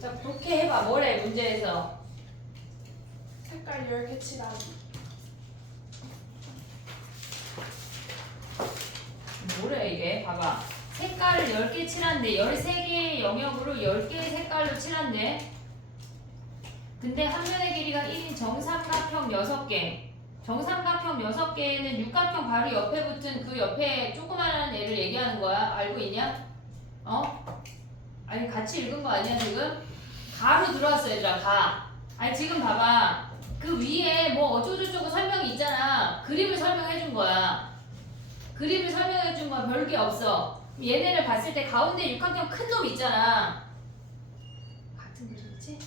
자 그렇게 해봐. 뭐래 문제에서. 색깔 10개 칠하기. 뭐래 이게? 봐봐. 색깔을 10개 칠한데 13개의 영역으로 10개의 색깔로 칠한데 근데 한 면의 길이가 1인 정삼각형 6개. 정삼각형 6개에는 육각형 바로 옆에 붙은 그 옆에 조그마한 애를 얘기하는 거야. 알고 있냐? 어? 아니 같이 읽은 거 아니야 지금? 가로 들어왔어 얘들아. 가. 아니 지금 봐봐. 그 위에 뭐 어쩌고저쩌고 설명이 있잖아. 그림을 설명해 준 거야. 그림을 설명해 준 건 별게 없어. 얘네를 봤을 때 가운데 육각형 큰 놈 있잖아. 같은 그림이지?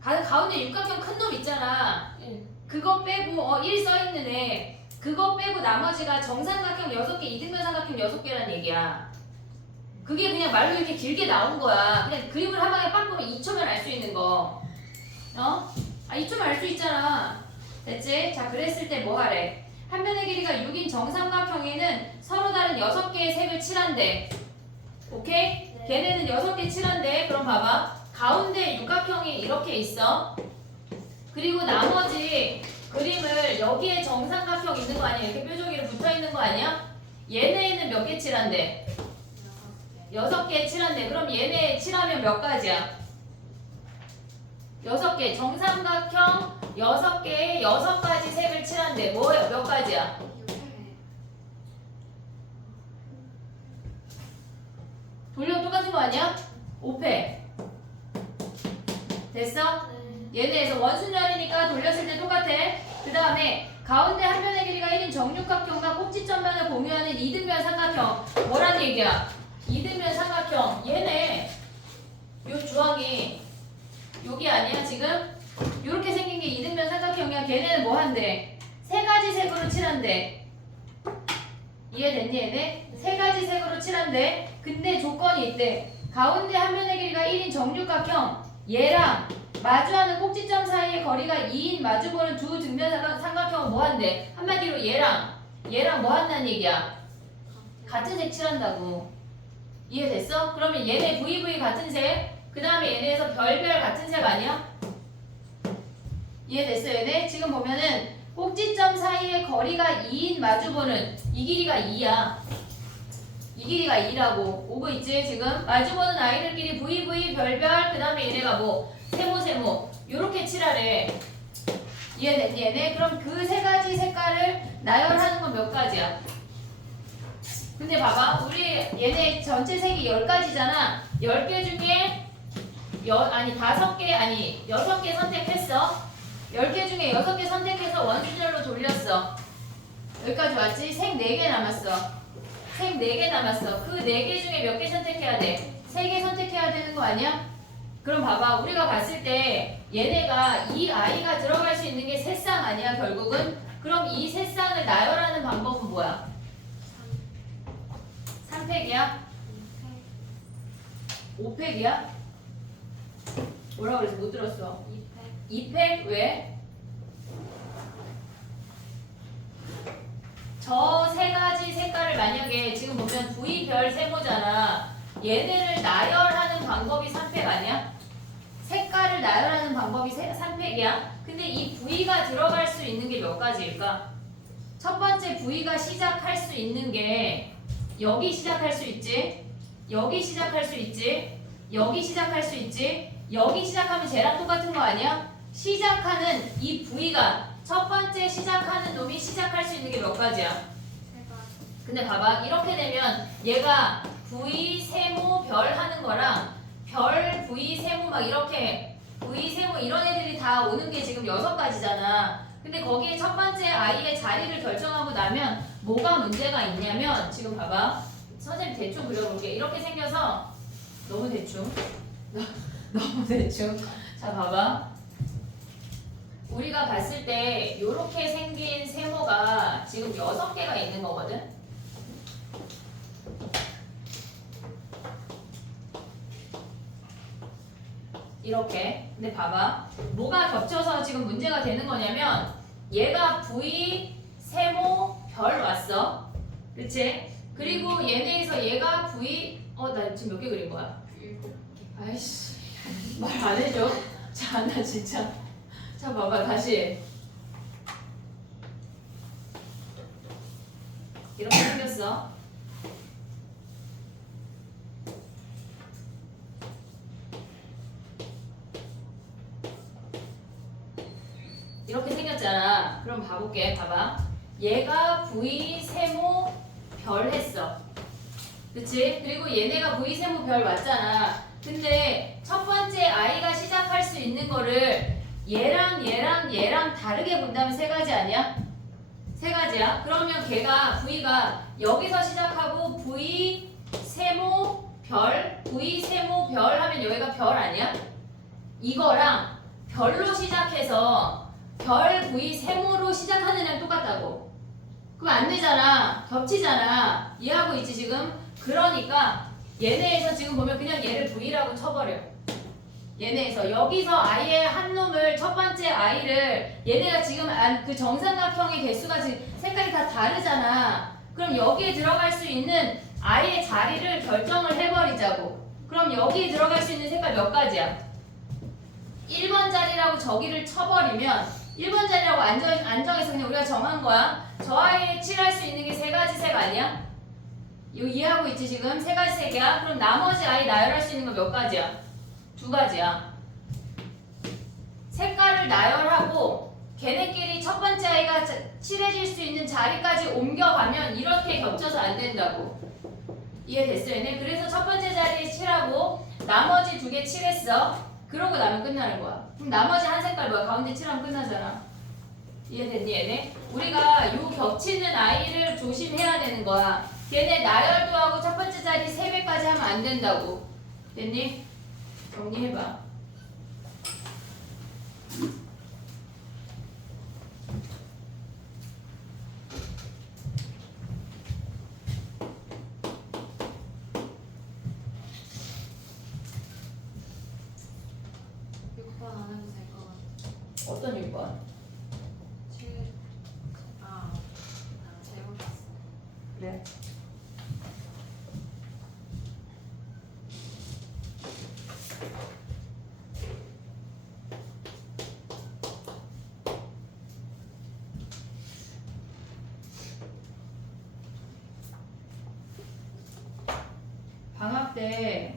가운데 육각형 큰 놈 있잖아. 1. 그거 빼고 1 써있는 애 그거 빼고 나머지가 정삼각형 6개 이등변 삼각형 6개란 얘기야. 그게 그냥 말로 이렇게 길게 나온 거야. 그냥 그림을 한 방에 빡 보면 2초면 알 수 있는 거. 어? 아 2초면 알 수 있잖아. 됐지? 자 그랬을 때 뭐 하래? 한 면의 길이가 6인 정삼각형에는 서로 다른 6개의 색을 칠한대. 오케이? 걔네는 6개 칠한데 그럼 봐봐. 가운데 육각형이 이렇게 있어. 그리고 나머지 그림을 여기에 정삼각형 있는 거 아니야? 이렇게 뾰족이로 붙어 있는 거 아니야? 얘네는 몇 개 칠한데? 6개 칠한데 그럼 얘네 칠하면 몇 가지야? 6개 정삼각형 6개에 6가지 색을 칠한데 뭐예요? 몇 가지야? 돌려 똑같은 거 아니야? 5패 됐어? 얘네에서 원순열이니까 돌렸을 때 똑같아. 그 다음에 가운데 한 변의 길이가 1인 정육각형과 꼭지점면을 공유하는 이등변 삼각형. 뭐란 얘기야? 이등변 삼각형. 얘네 요 주황이 여기 아니야 지금? 요렇게 생긴 게 이등변 삼각형이야. 걔네는 뭐 한대? 3가지 색으로 칠한대. 이해됐니 얘네? 3가지 색으로 칠한대. 근데 조건이 있대. 가운데 한 변의 길이가 1인 정육각형 얘랑 마주하는 꼭지점 사이의 거리가 2인 마주보는 두 등변 삼각형은 뭐 한대? 한마디로 얘랑 뭐 한다는 얘기야? 같은 색 칠한다고. 이해됐어? 그러면 얘네 VV 같은 색, 그 다음에 얘네에서 별별 같은 색 아니야? 이해됐어 얘네? 지금 보면은 꼭지점 사이의 거리가 2인 마주보는 이 길이가 2야. 이 길이가 2라고 오고 있지 지금? 마주보는 아이들끼리 VV 별별 그 다음에 얘네가 뭐 세모 요렇게 칠하래. 이해됐니 얘네? 그럼 그 3가지 색깔을 나열하는 건 몇 가지야? 근데 봐봐 우리 얘네 전체 색이 10가지잖아 10개 중에 5개 아니 6개 선택했어. 10개 중에 6개 선택해서 원순열로 돌렸어. 여기까지 왔지? 색 4개 남았어. 색 4개 남았어. 그 4개 중에 몇 개 선택해야 돼? 3개 선택해야 되는 거 아니야? 그럼 봐봐 우리가 봤을 때 얘네가 이 아이가 들어갈 수 있는 게 세 쌍 아니야 결국은? 그럼 이 세 쌍을 나열하는 방법은 뭐야? 3팩이야? 5팩이야? 뭐라고 그랬어? 못 들었어. 2팩? 왜? 저 3가지 색깔을 만약에 지금 보면 V별 세모잖아. 얘네를 나열하는 방법이 3팩 아니야? 색깔을 나열하는 방법이 3팩이야. 근데 이 V가 들어갈 수 있는 게 몇 가지일까? 첫 번째 V가 시작할 수 있는 게 여기 시작할 수 있지, 여기 시작할 수 있지, 여기 시작할 수 있지, 여기 시작하면 쟤랑 똑같은 거 아니야? 시작하는 이 V가 첫 번째 시작하는 놈이 시작할 수 있는 게 몇 가지야? 근데 봐봐 이렇게 되면 얘가 V 세모 별 하는 거랑 별 V 세모 막 이렇게 V 세모 이런 애들이 다 오는 게 지금 6가지잖아. 근데 거기에 첫 번째 아이의 자리를 결정하고 나면 뭐가 문제가 있냐면 지금 봐봐 선생님 대충 그려볼게. 이렇게 생겨서 너무 대충 너무 대충. 자 봐봐 우리가 봤을 때 이렇게 생긴 세모가 지금 6개가 있는 거거든. 이렇게. 근데 봐봐 뭐가 겹쳐서 지금 문제가 되는 거냐면 얘가 V 세모 별 왔어 그치? 그리고 얘네에서 얘가 V 나 지금 몇 개 그린 거야? 아이씨 말 안 해줘. 자 나 진짜 자 봐봐 다시 이렇게 생겼어. 이렇게 생겼잖아. 그럼 봐볼게. 봐봐 얘가 V 세모 별 했어 그치? 그리고 얘네가 V 세모 별 왔잖아. 근데 첫 번째 아이가 시작할 수 있는 거를 얘랑 다르게 본다면 3가지 아니야? 3가지야. 그러면 걔가 V가 여기서 시작하고 V 세모 별 하면 여기가 별 아니야? 이거랑 별로 시작해서 별 V 세모로 시작하는 애랑 똑같다고. 그럼 안 되잖아. 겹치잖아. 이해하고 있지 지금? 그러니까 얘네에서 지금 보면 그냥 얘를 V라고 쳐버려. 얘네에서 여기서 아예 한 놈을 첫 번째 아이를 얘네가 지금 그 정삼각형의 개수가 지금 색깔이 다 다르잖아. 그럼 여기에 들어갈 수 있는 아예 자리를 결정을 해버리자고. 그럼 여기에 들어갈 수 있는 색깔 몇 가지야? 1번 자리라고 저기를 쳐버리면 1번 자리라고 안정해서 그냥 우리가 정한 거야. 저 아이에 칠할 수 있는 게 세 가지 색 아니야? 이거 이해하고 있지 지금? 세 가지 색이야. 그럼 나머지 아이 나열할 수 있는 거 몇 가지야? 두 가지야. 색깔을 나열하고 걔네끼리 첫 번째 아이가 칠해질 수 있는 자리까지 옮겨가면 이렇게 겹쳐서 안 된다고. 이해됐어 얘네? 그래서 첫 번째 자리에 칠하고 나머지 두 개 칠했어. 그러고 나면 끝나는 거야. 그럼 나머지 한 색깔 뭐야? 가운데 칠하면 끝나잖아. 이해됐니 얘네? 우리가 요 겹치는 아이를 조심해야 되는 거야. 걔네 나열도 하고 첫 번째 자리 3배까지 하면 안 된다고. 됐니? 정리해봐. 안 해도 될 것 같아. 어떤 6번? 잘못 봤어. 그래. 방학 때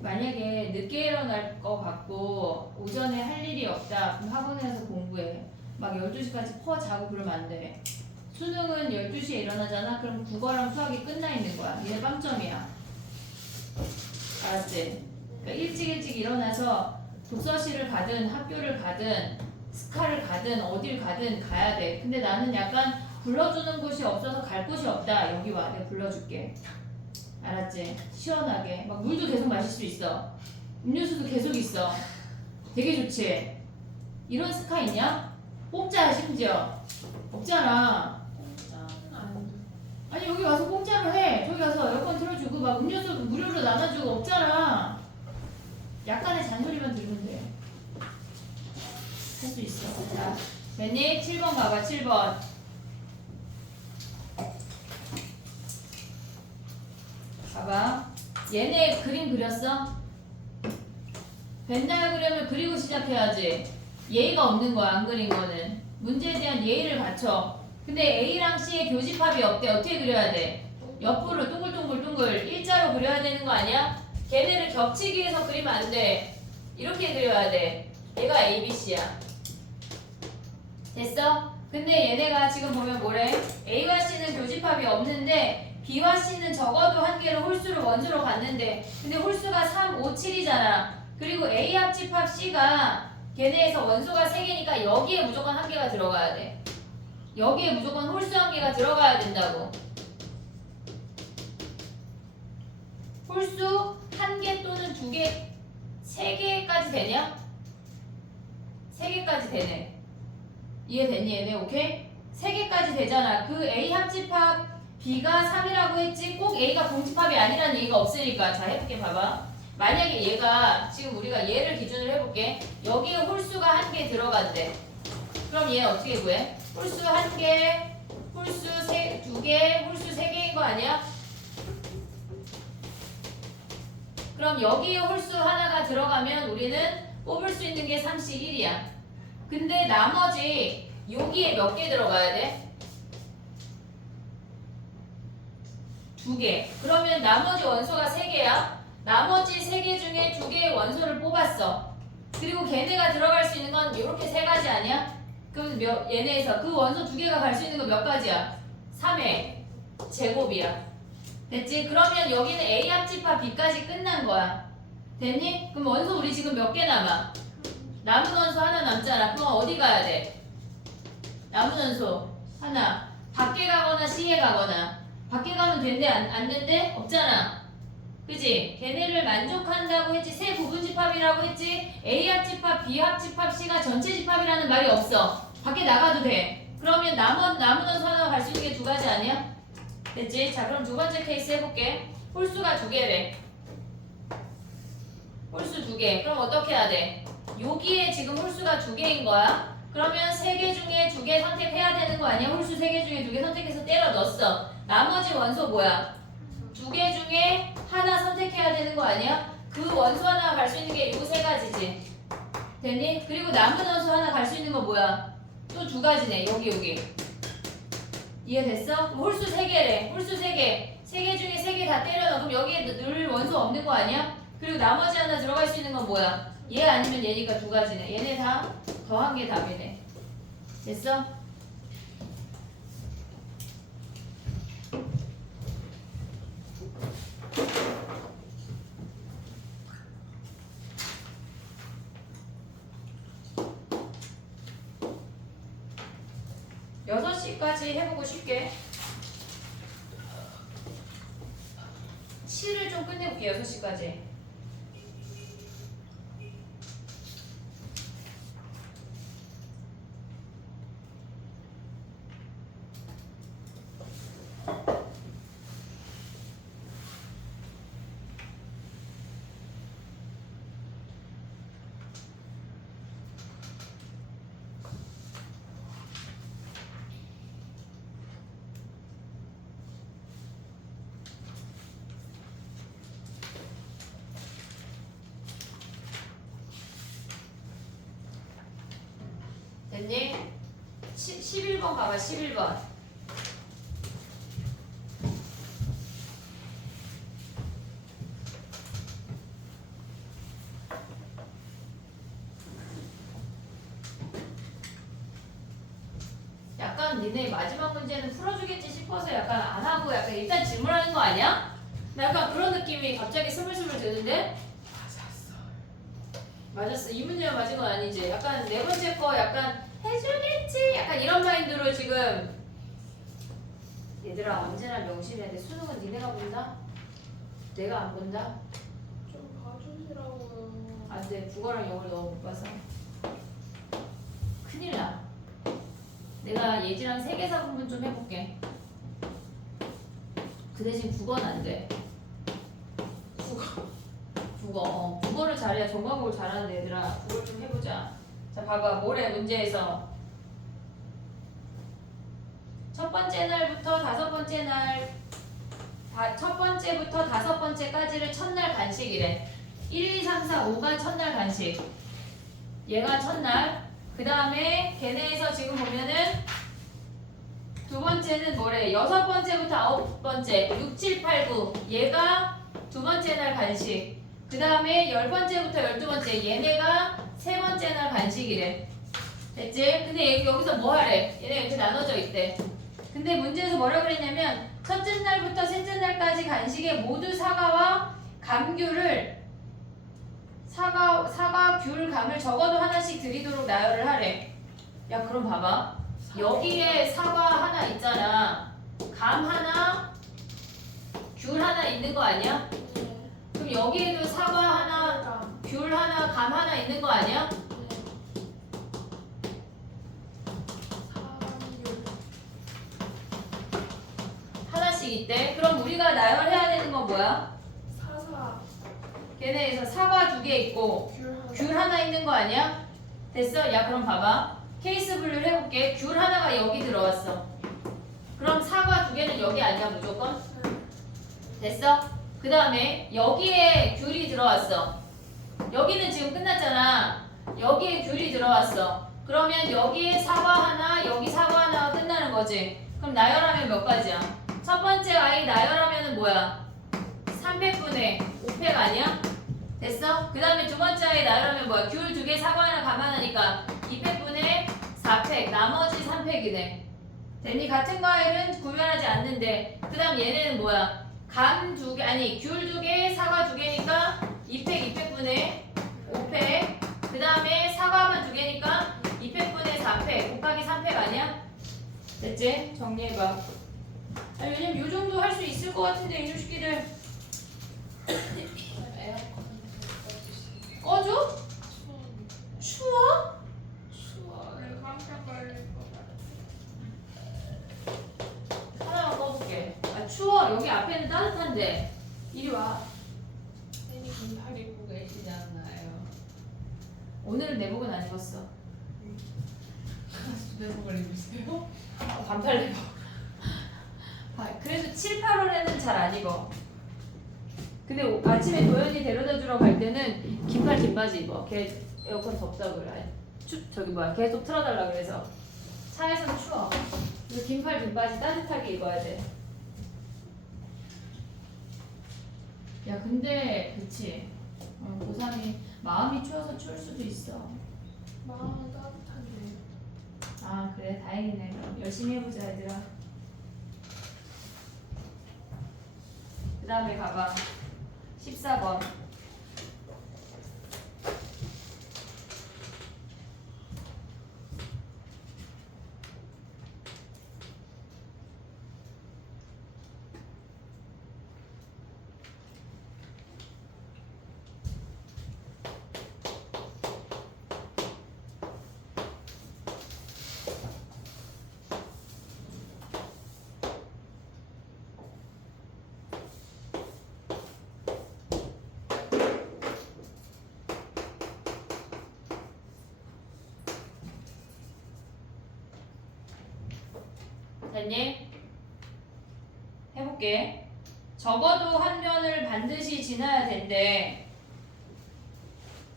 만약에 늦게 일어날 것 같고 오전에 할 일이 없다. 그럼 학원에 가서 공부해. 막 12시까지 퍼 자고 그러면 안 돼. 수능은 12시에 일어나잖아. 그럼 국어랑 수학이 끝나 있는 거야. 얘네 빵점이야. 알았지? 그러니까 일찍 일어나서 독서실을 가든 학교를 가든 스카를 가든 어딜 가든 가야 돼. 근데 나는 약간 불러주는 곳이 없어서 갈 곳이 없다. 여기 와. 내가 불러줄게. 알았지? 시원하게. 막 물도 계속 마실 수 있어. 음료수도 계속 있어. 되게 좋지? 이런 스카 있냐? 공짜야 심지어. 없잖아. 아니 여기 와서 공짜로 해. 저기 가서 에어컨 틀어주고 막 음료수 무료로 나눠주고 없잖아. 약간의 잔소리만 들으면 돼. 할 수 있어. 자, 됐니? 7번 봐봐. 7번. 봐봐. 얘네 그림 그렸어? 벤 다이어그램을 그리고 시작해야지. 예의가 없는 거야. 안 그린 거는. 문제에 대한 예의를 갖춰. 근데 A랑 C의 교집합이 없대. 어떻게 그려야 돼? 옆으로 둥글둥글둥글 일자로 그려야 되는 거 아니야? 걔네를 겹치기 위해서 그리면 안 돼. 이렇게 그려야 돼. 얘가 A, B, C야. 됐어? 근데 얘네가 지금 보면 뭐래? A와 C는 교집합이 없는데 B와 C는 적어도 한 개를 홀수로 원수로 갔는데 근데 홀수가 3, 5, 7이잖아. 그리고 A 합집합 C가 걔네에서 원소가 3개니까 여기에 무조건 한 개가 들어가야 돼. 여기에 무조건 홀수 한 개가 들어가야 된다고. 홀수 한 개 또는 두 개, 3개까지 되냐? 3개까지 되네. 이해됐니 얘네? 오케이? 3개까지 되잖아. 그 A 합집합 B가 3이라고 했지 꼭 A가 공집합이 아니라는 얘기가 없으니까. 자 해볼게. 봐봐. 만약에 얘가 지금 우리가 얘를 기준으로 해볼게. 여기에 홀수가 한 개 들어간대. 그럼 얘 어떻게 구해? 홀수 한 개, 홀수 두 개, 홀수 3개인 거 아니야? 그럼 여기에 홀수 하나가 들어가면 우리는 뽑을 수 있는 게 31이야. 근데 나머지 여기에 몇 개 들어가야 돼? 2개. 그러면 나머지 원소가 3개야. 나머지 3개 중에 2개의 원소를 뽑았어. 그리고 걔네가 들어갈 수 있는 건 이렇게 3가지 아니야? 그럼 얘네에서 그 원소 2개가 갈 수 있는 거 몇 가지야? 3의 제곱이야. 됐지? 그러면 여기는 A 합집합 B까지 끝난 거야. 됐니? 그럼 원소 우리 지금 몇 개 남아? 남은 원소 하나 남잖아. 그럼 어디 가야 돼? 남은 원소 하나. 밖에 가거나 C에 가거나. 밖에 가면 된대? 안 된대? 없잖아. 그지? 걔네를 만족한다고 했지. 세 부분 집합이라고 했지. A 합집합, B 합집합, C가 전체 집합이라는 말이 없어. 밖에 나가도 돼. 그러면 남은 원소 하나 갈 수 있는 게 2가지 아니야? 됐지? 자 그럼 두 번째 케이스 해볼게. 홀수가 2개래. 홀수 2개. 그럼 어떻게 해야 돼? 여기에 지금 홀수가 2개인 거야. 그러면 3개 중에 2개 선택해야 되는 거 아니야? 홀수 3개 중에 2개 선택해서 때려 넣었어. 나머지 원소 뭐야? 두 개 중에 하나 선택해야 되는 거 아니야? 그 원수 하나 갈 수 있는 게 요 세 가지지. 됐니? 그리고 남은 원수 하나 갈 수 있는 거 뭐야? 또 두 가지네. 여기. 이해됐어? 홀수 세 개래. 홀수 세 개. 세 개 중에 세 개 다 때려 넣어. 그럼 여기에 늘 원수 없는 거 아니야? 그리고 나머지 하나 들어갈 수 있는 건 뭐야? 얘 아니면 얘니까 두 가지네. 얘네 다 더한 게 답이네. 됐어? 여섯 시까지 해보고 쉽게 7을 좀 끝내볼게. 6시까지. 됐니? 11번 봐봐. 11번. 약간 니네 마지막 문제는 풀어주겠지 싶어서 약간 안 하고 약간 일단 질문하는 거 아니야? 나 약간 그런 느낌이 갑자기 스물스물 드는데? 맞았어. 이 문제가 맞은 건 아니지. 약간 네 번째 거 약간 해주겠지? 약간 이런 마인드로 지금. 얘들아 언제나 명심해야 돼. 수능은 니네가 본다? 내가 안 본다? 좀 봐주시라고요. 안 돼. 국어랑 영어를 너무 못 봐서. 큰일 나. 내가 예지랑 세계사 공부 좀 해볼게. 그 대신 국어는 안 돼. 국어를 잘해야 전과목을 잘하는 애들아. 국어를 좀 해보자. 자 봐봐. 모레 문제에서 첫 번째 날부터 다섯 번째 날, 첫 번째부터 다섯 번째까지를 첫날 간식이래. 1, 2, 3, 4, 5가 첫날 간식. 얘가 첫날. 그 다음에 걔네에서 지금 보면은 두 번째는 뭐래? 여섯 번째부터 아홉 번째, 6, 7, 8, 9. 얘가 두 번째 날 간식. 그 다음에 10번째부터 12번째. 얘네가 세 번째 날 간식이래. 됐지? 근데 여기서 뭐 하래? 얘네 이렇게 나눠져 있대. 근데 문제에서 뭐라 그랬냐면 첫째 날부터 셋째 날까지 간식에 모두 사과와 감귤을 사과, 귤, 감을 적어도 하나씩 드리도록 나열을 하래. 야 그럼 봐봐. 여기에 사과 하나 있잖아. 감 하나, 귤 하나 있는 거 아니야? 그럼 여기에도 사과 하나, 귤 하나, 감 하나 있는 거 아니야? 하나씩 있대. 그럼 우리가 나열해야 되는 건 뭐야? 사사 걔네에서 사과 두 개 있고 귤 하나 있는 거 아니야? 됐어? 야 그럼 봐봐. 케이스 분류를 해볼게. 귤 하나가 여기 들어왔어. 그럼 사과 두 개는 여기 아니야 무조건? 됐어? 그 다음에 여기에 귤이 들어왔어. 여기는 지금 끝났잖아. 여기에 귤이 들어왔어. 그러면 여기에 사과 하나, 여기 사과 하나가 끝나는 거지. 그럼 나열하면 몇 가지야? 첫 번째 아이 나열하면은 뭐야? 300분의 5팩 아니야? 됐어? 그 다음에 두 번째 아이 나열하면 뭐야? 귤 두 개, 사과 하나, 감 하나니까 200분의 4팩, 나머지 3팩이네. 됐니? 같은 과일은 구별하지 않는데 그 다음 얘네는 뭐야? 감 두 개, 아니 귤 두 개, 사과 두 개니까 2팩, 200분의 5팩. 그 다음에 사과만 두 개니까 2팩분의 4팩 곱하기 3팩 아니야? 됐지? 정리해봐. 아니, 왜냐면 요 정도 할 수 있을 것 같은데 이놈 새끼들. 꺼줘? 추워? 추워요. 깜짝 걸릴 것 같아. 하나만 꺼볼게. 아 추워. 여기 앞에는 따뜻한데. 이리 와. 쌤이 긴팔 입고 계시잖아요. 오늘은 내복은 안 입었어. 내복을 입으세요? 반팔 내복. 아, 그래도 7, 8월에는 잘 안 입어. 근데 아침에 도현이 데려다 주러 갈 때는 긴팔 긴 바지 입어. 걔 에어컨 덥다 그래. 저기 뭐야 계속 틀어달라 그래서 차에서는 추워. 그래서 긴팔 긴 바지 따뜻하게 입어야 돼. 야 근데 그치. 고3이 마음이 추워서 추울 수도 있어. 마음은 따뜻한데. 아 그래 다행이네. 그럼 열심히 해보자 얘들아. 그 다음에 가봐. 14번. 됐니? 해볼게. 적어도 한 변을 반드시 지나야 된대.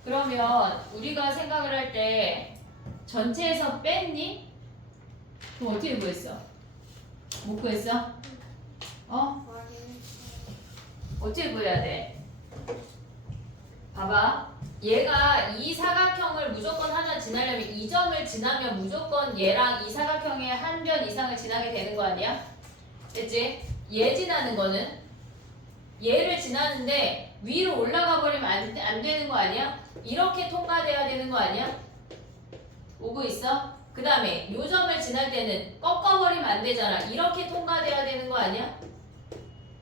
그러면 우리가 생각을 할 때 전체에서 뺐니? 그럼 어떻게 구했어? 못 구했어? 어? 어떻게 구해야 돼? 봐봐. 얘가 이 사각형을 무조건 하나 지나려면 이 점을 지나면 무조건 얘랑 이 사각형의 한 변 이상을 지나게 되는 거 아니야? 됐지? 얘 지나는 거는 얘를 지나는데 위로 올라가 버리면 안 되는 거 아니야? 이렇게 통과돼야 되는 거 아니야? 오고 있어? 그 다음에 요 점을 지날 때는 꺾어버리면 안 되잖아. 이렇게 통과돼야 되는 거 아니야?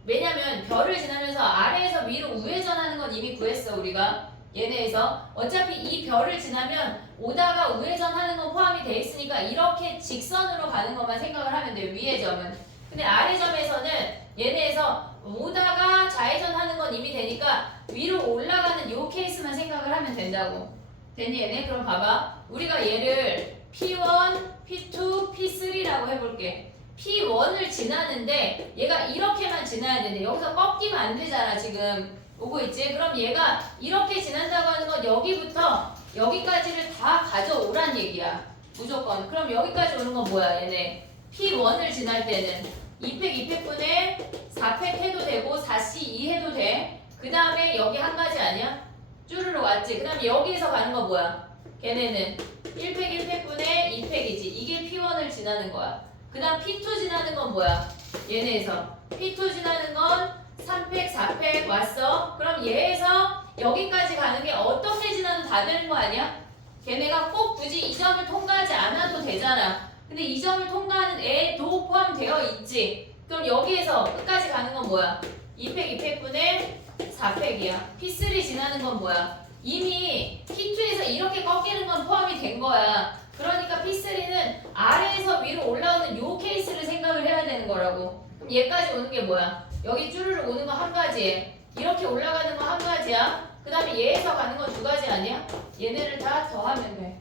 왜냐면 별을 지나면서 아래에서 위로 우회전하는 건 이미 구했어 우리가. 얘네에서 어차피 이 별을 지나면 오다가 우회전하는 건 포함이 돼 있으니까 이렇게 직선으로 가는 것만 생각을 하면 돼 위의 점은. 근데 아래 점에서는 얘네에서 오다가 좌회전하는 건 이미 되니까 위로 올라가는 요 케이스만 생각을 하면 된다고. 됐니 얘네? 그럼 봐봐. 우리가 얘를 P1, P2, P3라고 해볼게. P1을 지나는데 얘가 이렇게만 지나야 되는데 여기서 꺾이면 안 되잖아 지금. 오고 있지? 그럼 얘가 이렇게 지난다고 하는 건 여기부터 여기까지를 다 가져오란 얘기야. 무조건. 그럼 여기까지 오는 건 뭐야 얘네? P1을 지날 때는 2팩 2팩분의 4팩 해도 되고 4C2 해도 돼. 그 다음에 여기 한 가지 아니야? 쭈르륵 왔지? 그 다음에 여기에서 가는 건 뭐야? 걔네는 1팩 1팩분의 2팩이지. 이게 P1을 지나는 거야. 그 다음 P2 지나는 건 뭐야? 얘네에서 P2 지나는 건 3팩, 4팩 왔어? 그럼 얘에서 여기까지 가는 게 어떻게 지나도 다 되는 거 아니야? 걔네가 꼭 굳이 이 점을 통과하지 않아도 되잖아. 근데 이 점을 통과하는 애도 포함되어 있지. 그럼 여기에서 끝까지 가는 건 뭐야? 2팩, 2팩분의 4팩이야. P3 지나는 건 뭐야? 이미 P2에서 이렇게 꺾이는 건 포함이 된 거야. 그러니까 P3는 아래에서 위로 올라오는 요 케이스를 생각을 해야 되는 거라고. 그럼 얘까지 오는 게 뭐야? 여기 쭈르륵 오는 거 한 가지에 이렇게 올라가는 거 한 가지야. 그 다음에 얘에서 가는 건 두 가지 아니야? 얘네를 다 더하면 돼.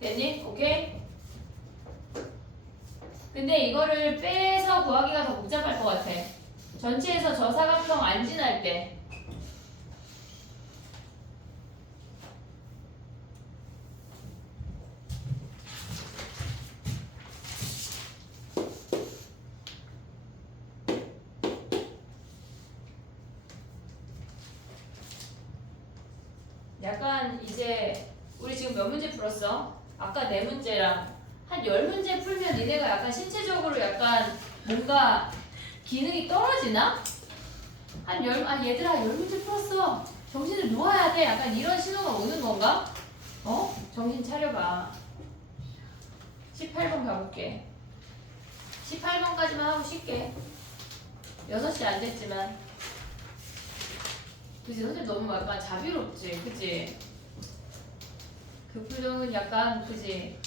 됐니? 오케이? 근데 이거를 빼서 구하기가 더 복잡할 것 같아. 전체에서 저 사각형 안 지날 때 약간 이제 우리 지금 몇 문제 풀었어? 아까 4문제랑 한 10문제 풀면 니네가 약간 신체적으로 약간 뭔가 기능이 떨어지나? 얘들아 10문제 풀었어. 정신을 놓아야 돼. 약간 이런 신호가 오는 건가? 어? 정신 차려봐. 18번 가볼게. 18번까지만 하고 쉴게. 6시 안 됐지만. 그치? 선생님 너무 약간 자비롭지? 그치? 그 표정은 약간 그치?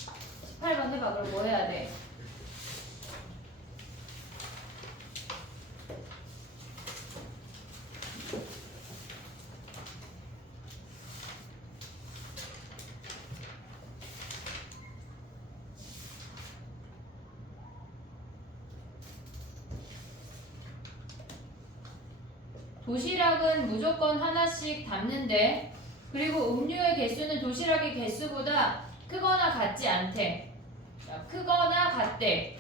18번 해봐. 그럼 뭐 해야 돼? 도시락은 무조건 하나씩 담는데 그리고 음료의 개수는 도시락의 개수보다 크거나 같지 않대. 자, 크거나 같대.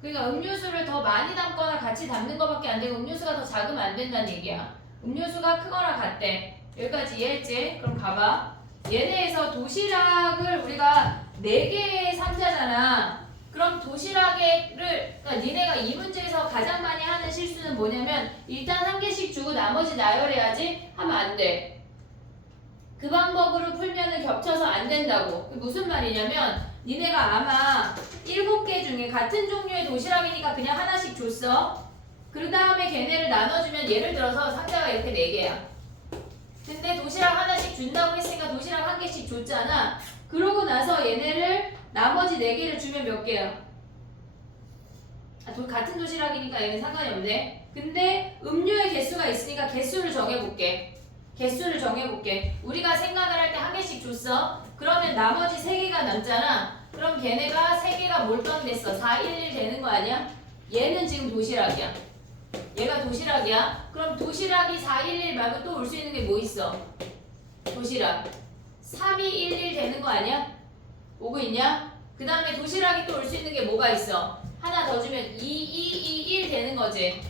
그러니까 음료수를 더 많이 담거나 같이 담는 것밖에 안 되고 음료수가 더 작으면 안 된다는 얘기야. 음료수가 크거나 같대. 여기까지 이해했지? 그럼 가봐. 얘네에서 도시락을 우리가 4개의 상자잖아. 그럼 도시락을 그러니까 니네가 이 문제에서 가장 많이 하는 실수는 뭐냐면 일단 한 개씩 주고 나머지 나열해야지 하면 안 돼. 그 방법으로 풀면은 겹쳐서 안 된다고. 그게 무슨 말이냐면 니네가 아마 7개 중에 같은 종류의 도시락이니까 그냥 하나씩 줬어. 그 다음에 걔네를 나눠주면 예를 들어서 상자가 이렇게 4개야. 근데 도시락 하나씩 준다고 했으니까 도시락 한 개씩 줬잖아. 그러고 나서 얘네를 나머지 4개를 주면 몇 개야? 같은 도시락이니까 얘는 상관이 없네. 근데 음료의 개수가 있으니까 개수를 정해볼게. 개수를 정해볼게. 우리가 생각을 할 때 한 개씩 줬어. 그러면 나머지 3개가 남잖아. 그럼 걔네가 3개가 몰빵됐어. 4, 1, 1 되는 거 아니야? 얘는 지금 도시락이야. 얘가 도시락이야. 그럼 도시락이 4, 1, 1 말고 또 올 수 있는 게 뭐 있어? 도시락 3, 2, 1, 1 되는 거 아니야? 오고 있냐? 그 다음에 도시락이 또 올 수 있는 게 뭐가 있어? 하나 더 주면 2, 2, 2, 1 되는 거지.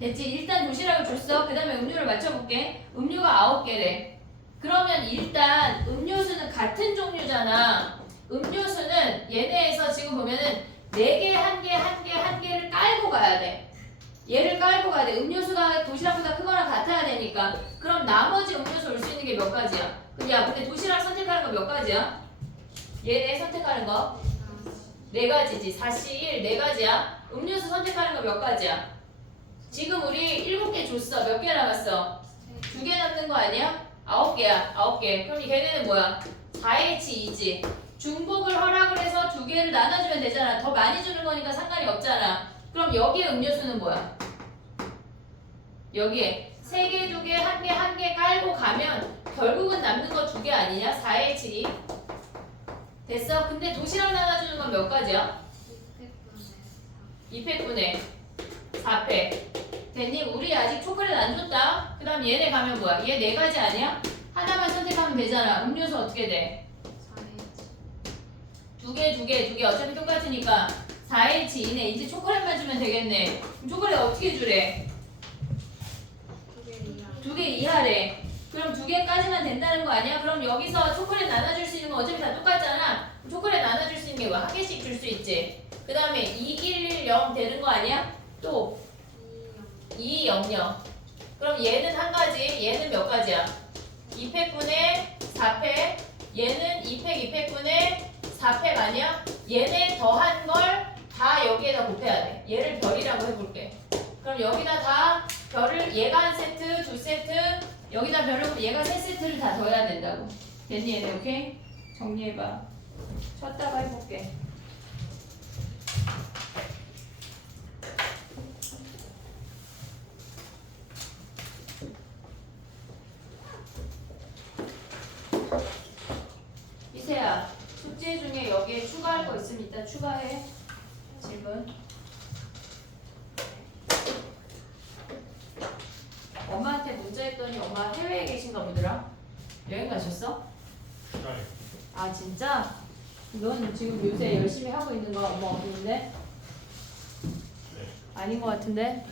됐지? 일단 도시락을 줬어. 그 다음에 음료를 맞춰볼게. 음료가 9개래. 그러면 일단 음료수는 같은 종류잖아. 음료수는 얘네에서 지금 보면은 4개, 1개, 1개, 1개를 깔고 가야 돼. 얘를 깔고 가야 돼. 음료수가 도시락보다 크거나 같아야 되니까. 그럼 나머지 음료수 올 수 있는 게 몇 가지야? 야, 근데 도시락 선택하는 거 몇 가지야? 얘네 선택하는 거? 4가지지. 4, 1, 4가지야. 음료수 선택하는 거 몇 가지야? 지금 우리 7개 줬어. 몇 개 남았어? 2개 남는 거 아니야? 9개야. 9개. 그럼 걔네는 뭐야? 4H2지. 중복을 허락을 해서 2개를 나눠주면 되잖아. 더 많이 주는 거니까 상관이 없잖아. 그럼 여기에 음료수는 뭐야? 여기에 3개, 2개, 1개, 1개 깔고 가면 결국은 남는 거 2개 아니냐? 4H2. 됐어? 근데 도시락 나눠주는 건 몇 가지야? 2팩분의 4팩. 됐니? 우리 아직 초콜릿 안 줬다. 그 다음 얘네 가면 뭐야? 얘 4가지 아니야? 하나만 선택하면 되잖아. 음료수 어떻게 돼? 2개 어차피 똑같으니까 4H2네. 이제 초콜릿만 주면 되겠네. 그럼 초콜릿 어떻게 주래? 2개 이하래. 그럼 2개까지만 된다는 거 아니야? 그럼 여기서 초콜릿 나눠줄 수 있는 건 어차피 다 똑같잖아. 초콜릿 나눠줄 수 있는 게 뭐야? 한 개씩 줄 수 있지. 그 다음에 2, 1, 1, 0 되는 거 아니야? 또 2, 0, 0. 그럼 얘는 한 가지, 얘는 몇 가지야? 2팩분의 4팩, 얘는 2팩, 2팩분의 4팩 아니야? 얘네 더한 걸 다 여기에다 곱해야 돼. 얘를 별이라고 해볼게. 그럼 여기다 다 별을 얘가 한 세트, 2세트, 여기다 별을 얘가 3세트를 다 더해야 된다고. 됐니 얘네? 오케이? 정리해봐. 쉬었다가 해볼게. 이세야, 숙제 중에 여기에 추가할 거 있으면 이따 추가해. 질문. 엄마한테 문자 했더니 엄마 해외에 계신가 보더라. 여행 가셨어? 네. 아 진짜? 넌 지금 요새 열심히 하고 있는 거 엄마 없는데? 네. 아닌 것 같은데?